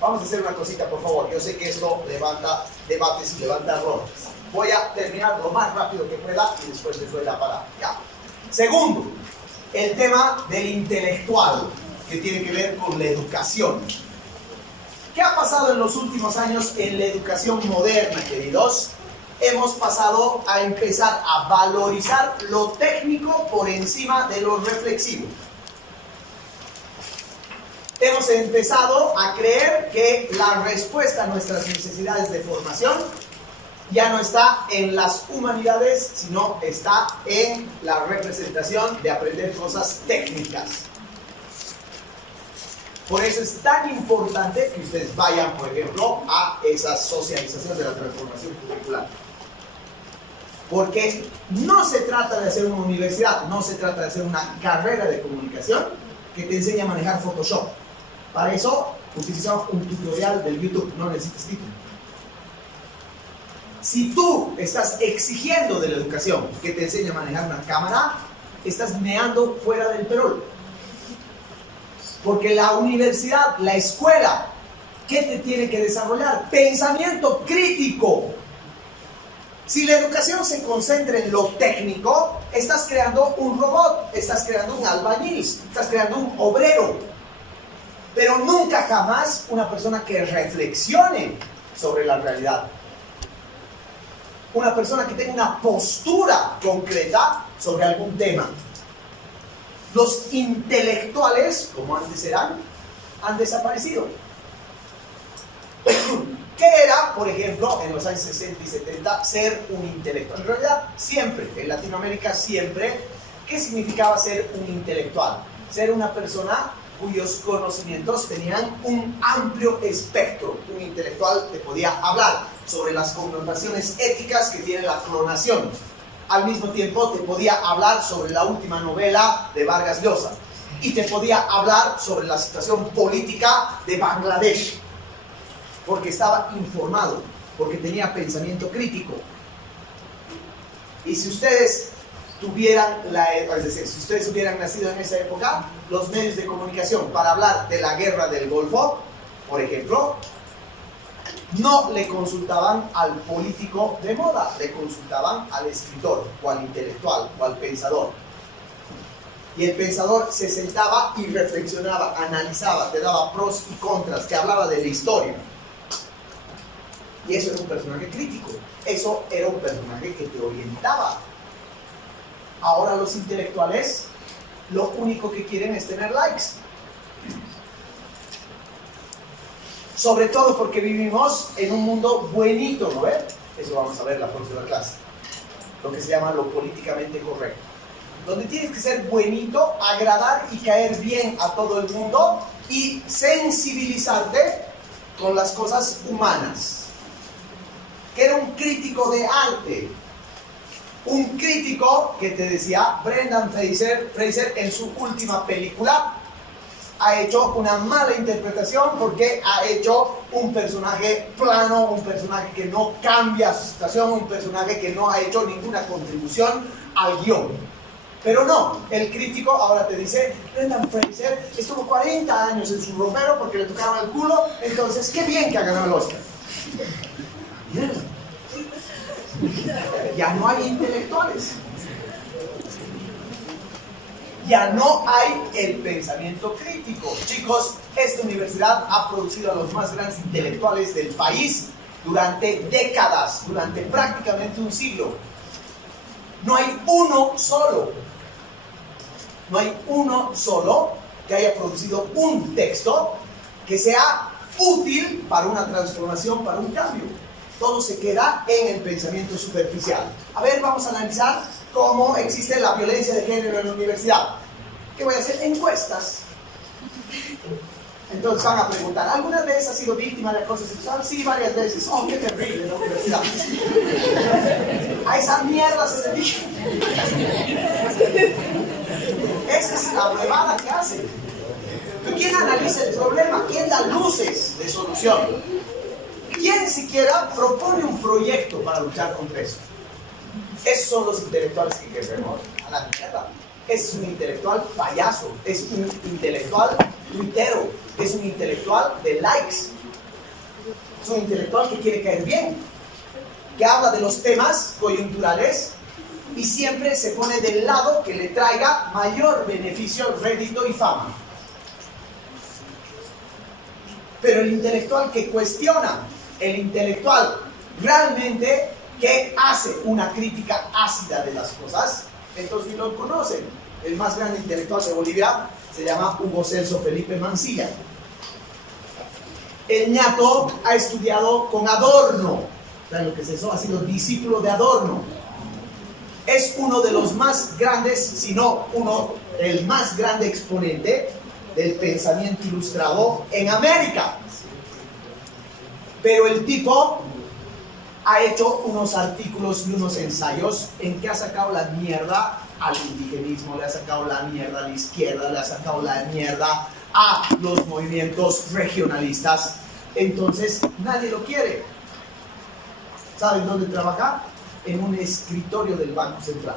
Vamos a hacer una cosita, por favor. Yo sé que esto levanta debates y levanta errores. Voy a terminar lo más rápido que pueda y después les doy la palabra. Ya. Segundo, el tema del intelectual, que tiene que ver con la educación. ¿Qué ha pasado en los últimos años en la educación moderna, queridos? Hemos pasado a empezar a valorizar lo técnico por encima de lo reflexivo. Hemos empezado a creer que la respuesta a nuestras necesidades de formación ya no está en las humanidades, sino está en la representación de aprender cosas técnicas. Por eso es tan importante que ustedes vayan, por ejemplo, a esa socialización de la transformación curricular. Porque no se trata de hacer una universidad, no se trata de hacer una carrera de comunicación que te enseñe a manejar Photoshop. Para eso utilizamos un tutorial del YouTube, no necesitas título. Si tú estás exigiendo de la educación que te enseñe a manejar una cámara, estás meando fuera del perol. Porque la universidad, la escuela, ¿qué te tiene que desarrollar? Pensamiento crítico. Si la educación se concentra en lo técnico, estás creando un robot, estás creando un albañil, estás creando un obrero. Pero nunca jamás una persona que reflexione sobre la realidad. Una persona que tenga una postura concreta sobre algún tema. Los intelectuales, como antes eran, han desaparecido. ¿Qué era, por ejemplo, en los años 60 y 70, ser un intelectual? En realidad, siempre, en Latinoamérica, siempre, ¿qué significaba ser un intelectual? Ser una persona cuyos conocimientos tenían un amplio espectro. Un intelectual te podía hablar sobre las connotaciones éticas que tiene la clonación. al mismo tiempo te podía hablar sobre la última novela de Vargas Llosa y te podía hablar sobre la situación política de Bangladesh, porque estaba informado, porque tenía pensamiento crítico. Y si ustedes tuvieran, es decir, si ustedes hubieran nacido en esa época, los medios de comunicación para hablar de la guerra del Golfo, por ejemplo, no le consultaban al político de moda, le consultaban al escritor, o al intelectual, o al pensador. Y el pensador se sentaba y reflexionaba, analizaba, te daba pros y contras, te hablaba de la historia. Y eso era un personaje crítico, eso era un personaje que te orientaba. Ahora los intelectuales lo único que quieren es tener likes. Sobre todo porque vivimos en un mundo buenito, ¿no ves? Eso vamos a ver la próxima clase. Lo que se llama lo políticamente correcto. Donde tienes que ser buenito, agradar y caer bien a todo el mundo y sensibilizarte con las cosas humanas. Que era un crítico de arte. Un crítico que te decía, Brendan Fraser en su última película ha hecho una mala interpretación porque ha hecho un personaje plano, un personaje que no cambia su situación, un personaje que no ha hecho ninguna contribución al guión. Pero no, el crítico ahora te dice, Brendan Fraser estuvo 40 años en su ropero porque le tocaron el culo, entonces qué bien que ha ganado el Oscar. Ya no hay intelectuales. Ya no hay el pensamiento crítico. Chicos, esta universidad ha producido a los más grandes intelectuales del país durante décadas, durante prácticamente un siglo. No hay uno solo que haya producido un texto que sea útil para una transformación, para un cambio. Todo se queda en el pensamiento superficial. A ver, vamos a analizar cómo existe la violencia de género en la universidad. ¿Qué voy a hacer? Encuestas. Entonces van a preguntar, ¿alguna vez has sido víctima de acoso sexual? Sí, varias veces. ¡Oh, qué terrible en la universidad! A esa mierda se dedica. Esa es la huevada que hace. ¿Quién analiza el problema? ¿Quién da luces de solución? ¿Quién siquiera propone un proyecto para luchar contra eso? Esos son los intelectuales que queremos a la mierda. Es un intelectual payaso, es un intelectual tuitero, es un intelectual de likes, es un intelectual que quiere caer bien, que habla de los temas coyunturales y siempre se pone del lado que le traiga mayor beneficio, rédito y fama. Pero el intelectual que cuestiona, el intelectual realmente que hace una crítica ácida de las cosas, entonces lo conocen. El más grande intelectual de Bolivia se llama Hugo Celso Felipe Mansilla. El ñato ha estudiado con Adorno. ¿Saben lo que es eso? Ha sido discípulo de Adorno. Es uno de los más grandes, si no el más grande exponente del pensamiento ilustrado en América. Pero el tipo ha hecho unos artículos y unos ensayos en que ha sacado la mierda al indigenismo, le ha sacado la mierda a la izquierda, le ha sacado la mierda a los movimientos regionalistas. Entonces nadie lo quiere. ¿Saben dónde trabaja? En un escritorio del Banco Central,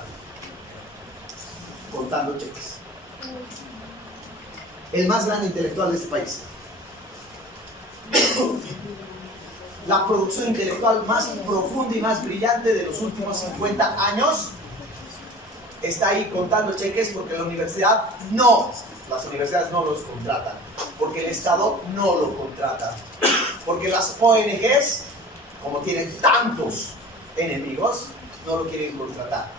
contando cheques. El más grande intelectual de este país. La producción intelectual más profunda y más brillante de los últimos 50 años está ahí contando cheques porque las universidades no los contratan, porque el Estado no lo contrata, porque las ONGs, como tienen tantos enemigos, no lo quieren contratar.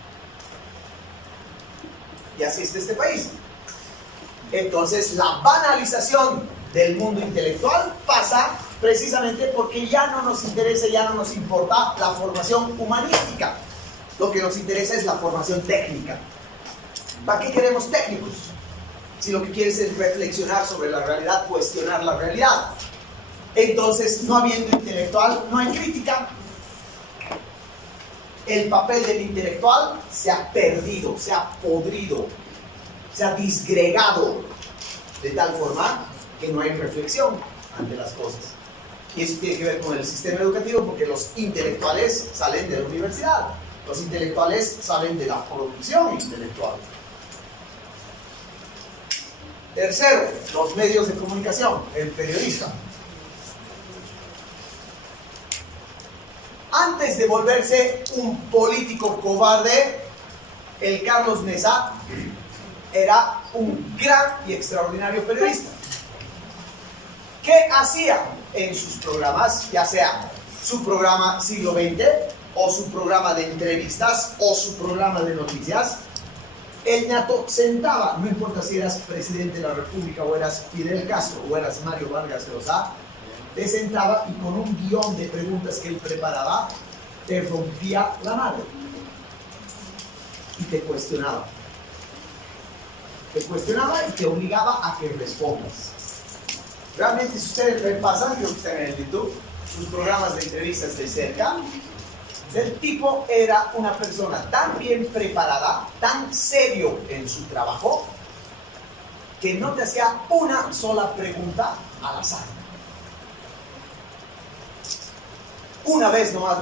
Y así está este país. Entonces la banalización del mundo intelectual pasa precisamente porque ya no nos interesa, ya no nos importa la formación humanística. Lo que nos interesa es la formación técnica. ¿Para qué queremos técnicos? Si lo que quieres es reflexionar sobre la realidad, cuestionar la realidad. Entonces, no habiendo intelectual, no hay crítica. el papel del intelectual se ha perdido, se ha podrido, se ha disgregado de tal forma que no hay reflexión ante las cosas. Y eso tiene que ver con el sistema educativo, porque los intelectuales salen de la universidad, los intelectuales salen de la producción intelectual. Tercero, los medios de comunicación, el periodista. Antes de volverse un político cobarde, el Carlos Mesa era un gran y extraordinario periodista. ¿Qué hacía en sus programas? Ya sea su programa Siglo XX, o su programa de entrevistas, o su programa de noticias. El ñato sentaba, no importa si eras presidente de la República, o eras Fidel Castro, o eras Mario Vargas Llosa, te sentaba y con un guión de preguntas que él preparaba, te rompía la madre. Y te cuestionaba. Te cuestionaba y te obligaba a que respondas. Realmente, si ustedes repasan, creo que están en el YouTube, sus programas de entrevistas de cerca, el tipo era una persona tan bien preparada, tan serio en su trabajo, que no te hacía una sola pregunta al azar. Una vez nomás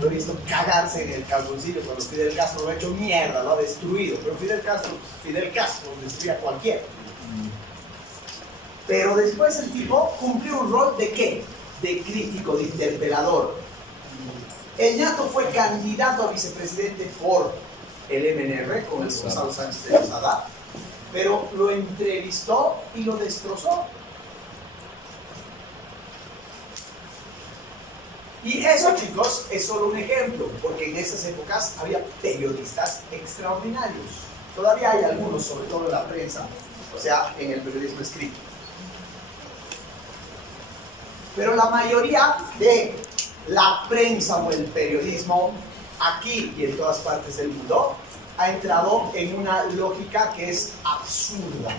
lo he visto cagarse en el calzoncillo cuando Fidel Castro lo ha hecho mierda, lo ha destruido. Pero Fidel Castro destruía a cualquiera. Pero después el tipo cumplió un rol de ¿qué? De crítico, de interpelador. El ñato fue candidato a vicepresidente por el MNR con el Gonzalo Sánchez de Lozada, pero lo entrevistó y lo destrozó. Y eso, chicos, es solo un ejemplo, porque en esas épocas había periodistas extraordinarios. Todavía hay algunos, sobre todo en la prensa, o sea, en el periodismo escrito. Pero la mayoría de la prensa o el periodismo, aquí y en todas partes del mundo, ha entrado en una lógica que es absurda.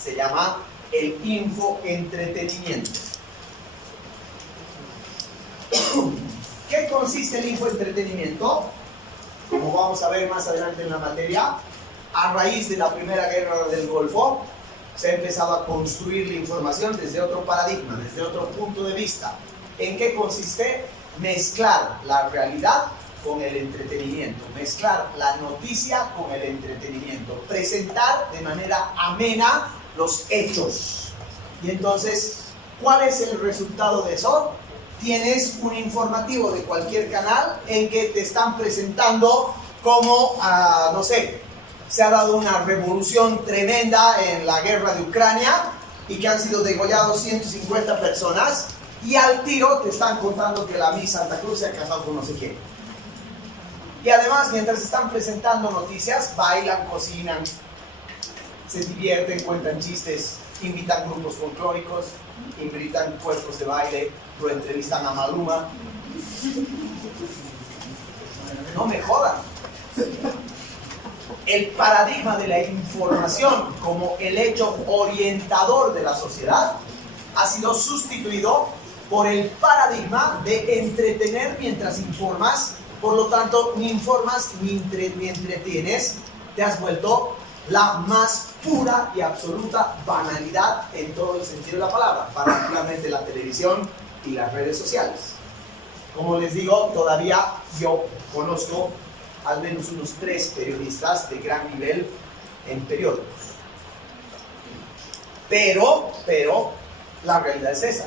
Se llama el infoentretenimiento. ¿Qué consiste el infoentretenimiento? Como vamos a ver más adelante en la materia, a raíz de la Primera Guerra del Golfo, se ha empezado a construir la información desde otro paradigma, desde otro punto de vista. ¿En qué consiste? Mezclar la realidad con el entretenimiento, mezclar la noticia con el entretenimiento, presentar de manera amena los hechos. Y entonces, ¿cuál es el resultado de eso? Tienes un informativo de cualquier canal en que te están presentando como, no sé, se ha dado una revolución tremenda en la guerra de Ucrania y que han sido degollados 150 personas, y al tiro te están contando que la Miss Santa Cruz se ha casado con no sé quién. Y además, mientras están presentando noticias, bailan, cocinan, se divierten, cuentan chistes, invitan grupos folclóricos, invitan cuerpos de baile, lo entrevistan a Maluma. No me jodan. El paradigma de la información como el hecho orientador de la sociedad ha sido sustituido por el paradigma de entretener mientras informas. Por lo tanto, ni informas ni entretienes. Te has vuelto la más pura y absoluta banalidad en todo el sentido de la palabra, particularmente la televisión y las redes sociales. Como les digo, todavía yo conozco al menos unos 3 periodistas de gran nivel en periódicos. Pero, la realidad es esa.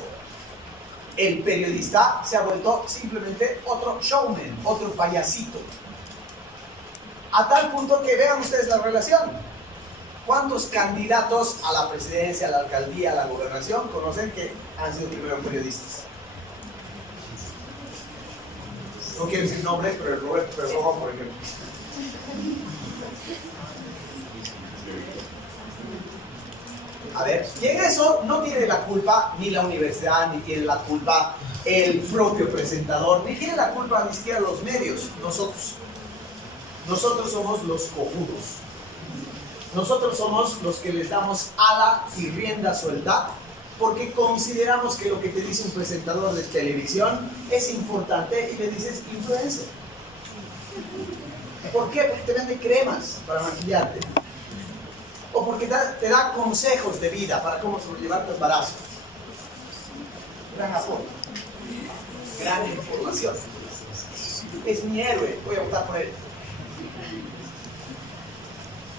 El periodista se ha vuelto simplemente otro showman, otro payasito. A tal punto que vean ustedes la relación. ¿Cuántos candidatos a la presidencia, a la alcaldía, a la gobernación conocen que han sido primero periodistas? No quiero decir nombres, pero el Roberto Perroja, por ejemplo. A ver, y en eso no tiene la culpa ni la universidad, ni tiene la culpa el propio presentador, ni tiene la culpa ni siquiera los medios, nosotros. Nosotros somos los cojudos. Nosotros somos los que les damos ala y rienda suelta porque consideramos que lo que te dice un presentador de televisión es importante y le dices influencer. ¿Por qué? Porque te vende cremas para maquillarte. O porque te da consejos de vida para cómo sobrellevar tu embarazo. Gran apoyo. Gran información. Es mi héroe, voy a votar por él.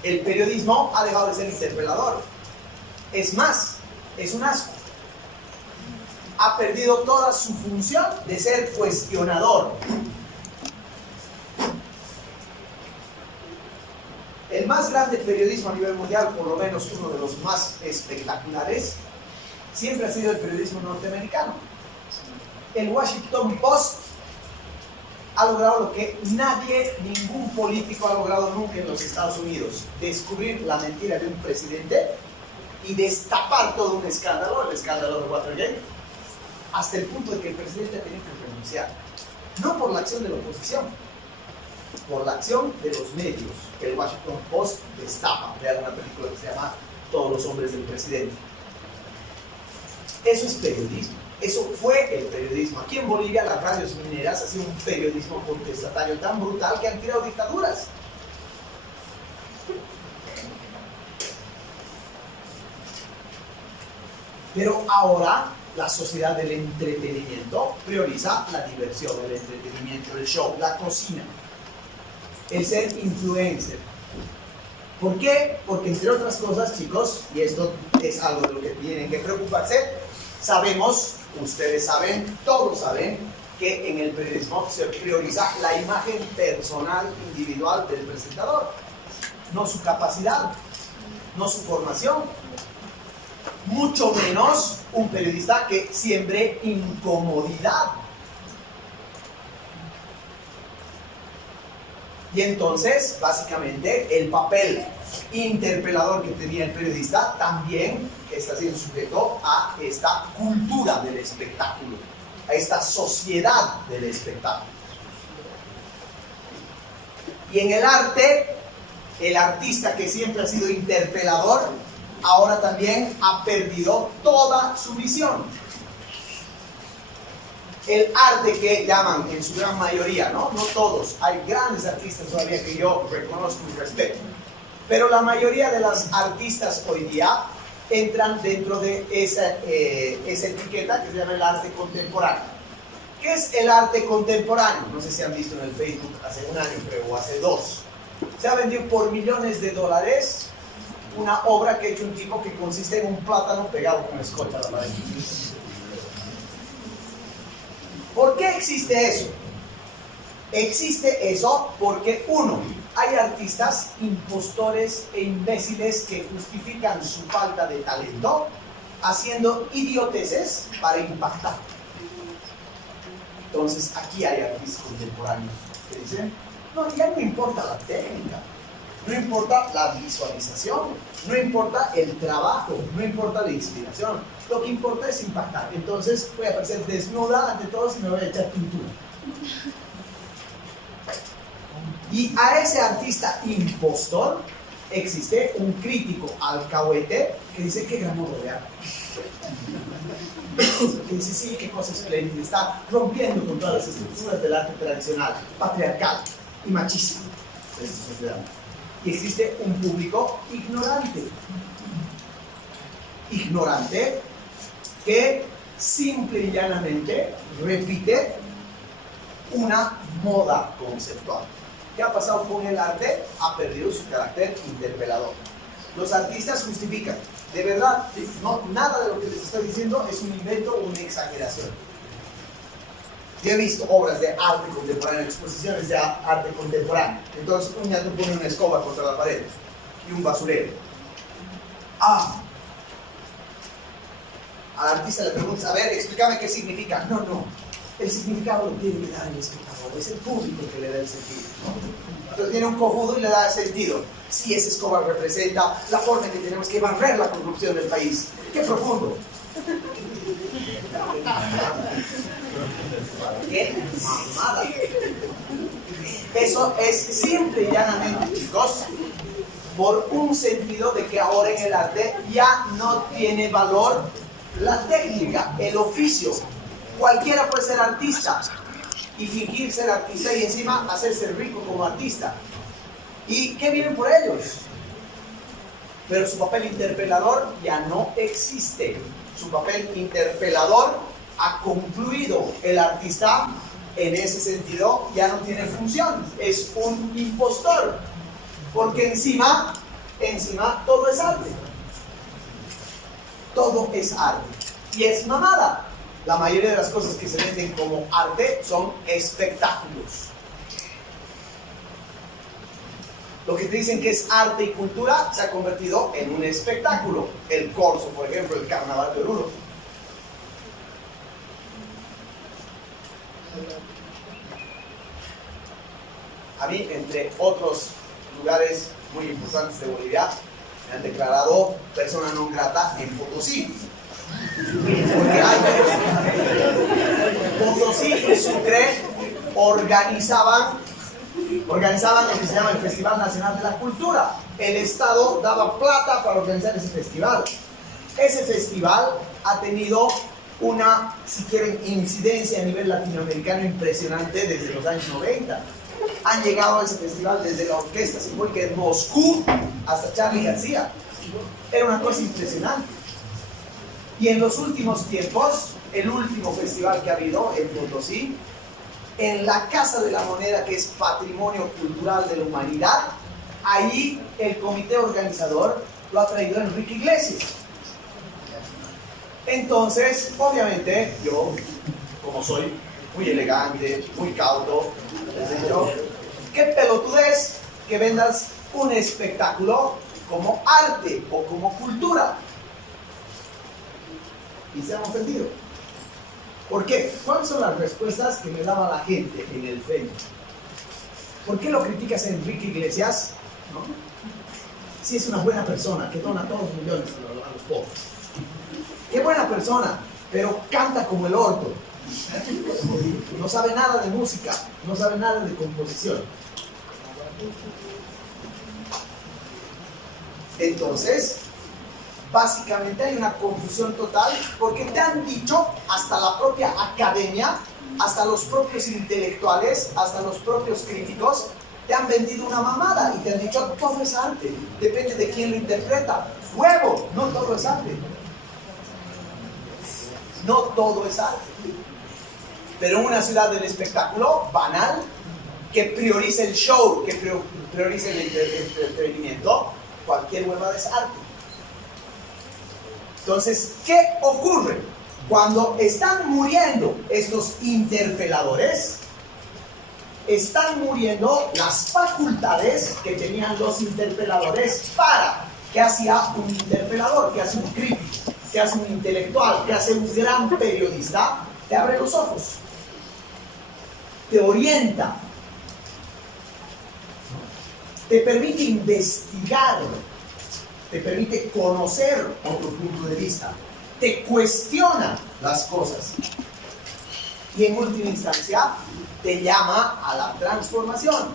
El periodismo ha dejado de ser interpelador. Es más, es un asco. Ha perdido toda su función de ser cuestionador. El más grande periodismo a nivel mundial, por lo menos uno de los más espectaculares, siempre ha sido el periodismo norteamericano. El Washington Post ha logrado lo que ningún político ha logrado nunca en los Estados Unidos: descubrir la mentira de un presidente y destapar todo un escándalo, el escándalo de Watergate, hasta el punto de que el presidente ha tenido que renunciar. No por la acción de la oposición, por la acción de los medios que el Washington Post destapa. Vean una película que se llama Todos los hombres del presidente. Eso es periodismo. Eso fue el periodismo. Aquí en Bolivia las radios mineras hacen un periodismo contestatario tan brutal que han tirado dictaduras. Pero ahora la sociedad del entretenimiento prioriza la diversión, el entretenimiento, el show, la cocina, el ser influencer. ¿Por qué? Porque entre otras cosas, chicos, y esto es algo de lo que tienen que preocuparse, sabemos, ustedes saben, todos saben, que en el periodismo se prioriza la imagen personal, individual del presentador, no su capacidad, no su formación, mucho menos un periodista que siembre incomodidad. Y entonces, básicamente, el papel interpelador que tenía el periodista también está siendo sujeto a esta cultura del espectáculo, a esta sociedad del espectáculo. Y en el arte, el artista que siempre ha sido interpelador, ahora también ha perdido toda su visión. El arte que llaman en su gran mayoría, no todos, hay grandes artistas todavía que yo reconozco y respeto, pero la mayoría de las artistas hoy día entran dentro de esa etiqueta que se llama el arte contemporáneo. ¿Qué es el arte contemporáneo? No sé si han visto en el Facebook hace un año, creo, o hace 2. Se ha vendido por millones de dólares una obra que ha hecho un tipo que consiste en un plátano pegado con scotch a la pared. ¿Por qué existe eso? Existe eso porque, uno, hay artistas impostores e imbéciles que justifican su falta de talento haciendo idioteces para impactar. Entonces, aquí hay artistas contemporáneos que dicen, no, ya no importa la técnica, no importa la visualización, no importa el trabajo, no importa la inspiración, lo que importa es impactar. Entonces voy a aparecer desnuda ante todos y me voy a echar pintura. Y a ese artista impostor existe un crítico alcahuete que dice, qué gran obra de arte. Que dice, sí, qué cosa espléndida, está rompiendo con todas las estructuras del arte tradicional, patriarcal y machista de esta sociedad. Y existe un público ignorante que simple y llanamente repite una moda conceptual. ¿Qué ha pasado con el arte? Ha perdido su carácter interpelador. Los artistas justifican. De verdad, no, nada de lo que les estoy diciendo es un invento o una exageración. Yo he visto obras de arte contemporáneo, exposiciones de arte contemporáneo. Entonces, un niño pone una escoba contra la pared y un basurero. Al artista le preguntas, a ver, explícame qué significa. No, el significado lo tiene que dar el espectador, es el público que le da el sentido, ¿no? Entonces tiene un cojudo y le da el sentido. Sí, esa escoba representa la forma en que tenemos que barrer la corrupción del país. ¡Qué profundo! ¡Qué mamada! Eso es simple y llanamente, chicos, por un sentido de que ahora en el arte ya no tiene valor la técnica, el oficio. Cualquiera puede ser artista. y fingir ser artista y encima hacerse rico como artista. ¿Y qué vienen por ellos? Pero su papel interpelador ya no existe. Su papel interpelador ha concluido. El artista, en ese sentido, ya no tiene función. Es un impostor. Porque encima todo es arte. Todo es arte. Y es mamada. La mayoría de las cosas que se venden como arte son espectáculos. Lo que te dicen que es arte y cultura se ha convertido en un espectáculo. El corso, por ejemplo, el carnaval de Oruro. A mí, entre otros lugares muy importantes de Bolivia, me han declarado persona non grata en Potosí. Porque Potosí y Sucre organizaban lo que se llama el Festival Nacional de la Cultura. El Estado daba plata para organizar ese festival. Ese festival ha tenido una, si quieren, incidencia a nivel latinoamericano impresionante desde los años 90. Han llegado a ese festival desde la Orquesta Sinfónica de Moscú hasta Charly García. Era una cosa impresionante. Y en los últimos tiempos, el último festival que ha habido en Potosí, en la Casa de la Moneda, que es Patrimonio Cultural de la Humanidad, ahí el comité organizador lo ha traído Enrique Iglesias. Entonces, obviamente, yo, como soy muy elegante, muy cauto, les digo, qué pelotudez que vendas un espectáculo como arte o como cultura. Y se han ofendido. ¿Por qué? ¿Cuáles son las respuestas que me daba la gente en el Facebook? ¿Por qué lo criticas a Enrique Iglesias? ¿No? Si es una buena persona que dona todos los millones a los pobres. Qué buena persona, pero canta como el orto. No sabe nada de música, no sabe nada de composición. Entonces, básicamente hay una confusión total porque te han dicho, hasta la propia academia, hasta los propios intelectuales, hasta los propios críticos, te han vendido una mamada y te han dicho todo es arte, depende de quién lo interpreta. ¡Huevo! No todo es arte. No todo es arte. Pero una ciudad del espectáculo banal, que prioriza el show, que prioriza el entretenimiento, cualquier huevada es arte. Entonces, ¿qué ocurre? Cuando están muriendo estos interpeladores, están muriendo las facultades que tenían los interpeladores para. ¿Qué hacía un interpelador? ¿Qué hace un crítico? ¿Qué hace un intelectual? ¿Qué hace un gran periodista? Te abre los ojos, te orienta, te permite investigar, te permite conocer otro punto de vista, te cuestiona las cosas y en última instancia te llama a la transformación.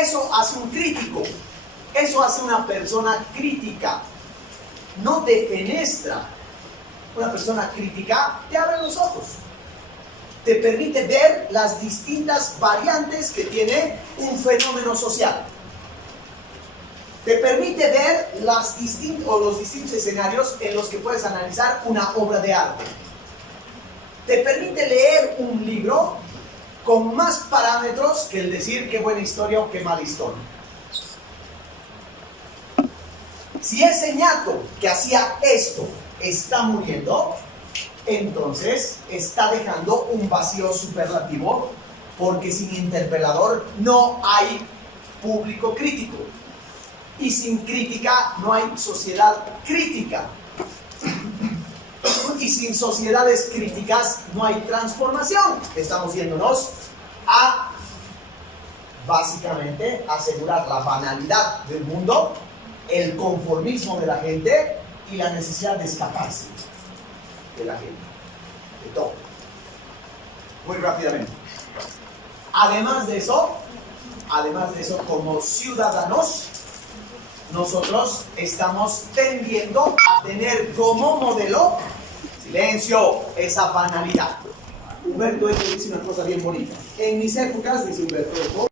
Eso hace un crítico, eso hace una persona crítica, no te fenestra. Una persona crítica te abre los ojos, te permite ver las distintas variantes que tiene un fenómeno social. Te permite ver los distintos escenarios en los que puedes analizar una obra de arte. Te permite leer un libro con más parámetros que el decir qué buena historia o qué mala historia. Si ese ñato que hacía esto está muriendo, entonces está dejando un vacío superlativo, porque sin interpelador no hay público crítico. Y sin crítica no hay sociedad crítica. Y sin sociedades críticas no hay transformación. Estamos yéndonos a, básicamente, asegurar la banalidad del mundo, el conformismo de la gente y la necesidad de escaparse de la gente, de todo. Muy rápidamente. Además de eso, como ciudadanos, nosotros estamos tendiendo a tener como modelo, silencio, esa banalidad. Humberto Eco dice una cosa bien bonita. En mis épocas, dice Humberto Eco,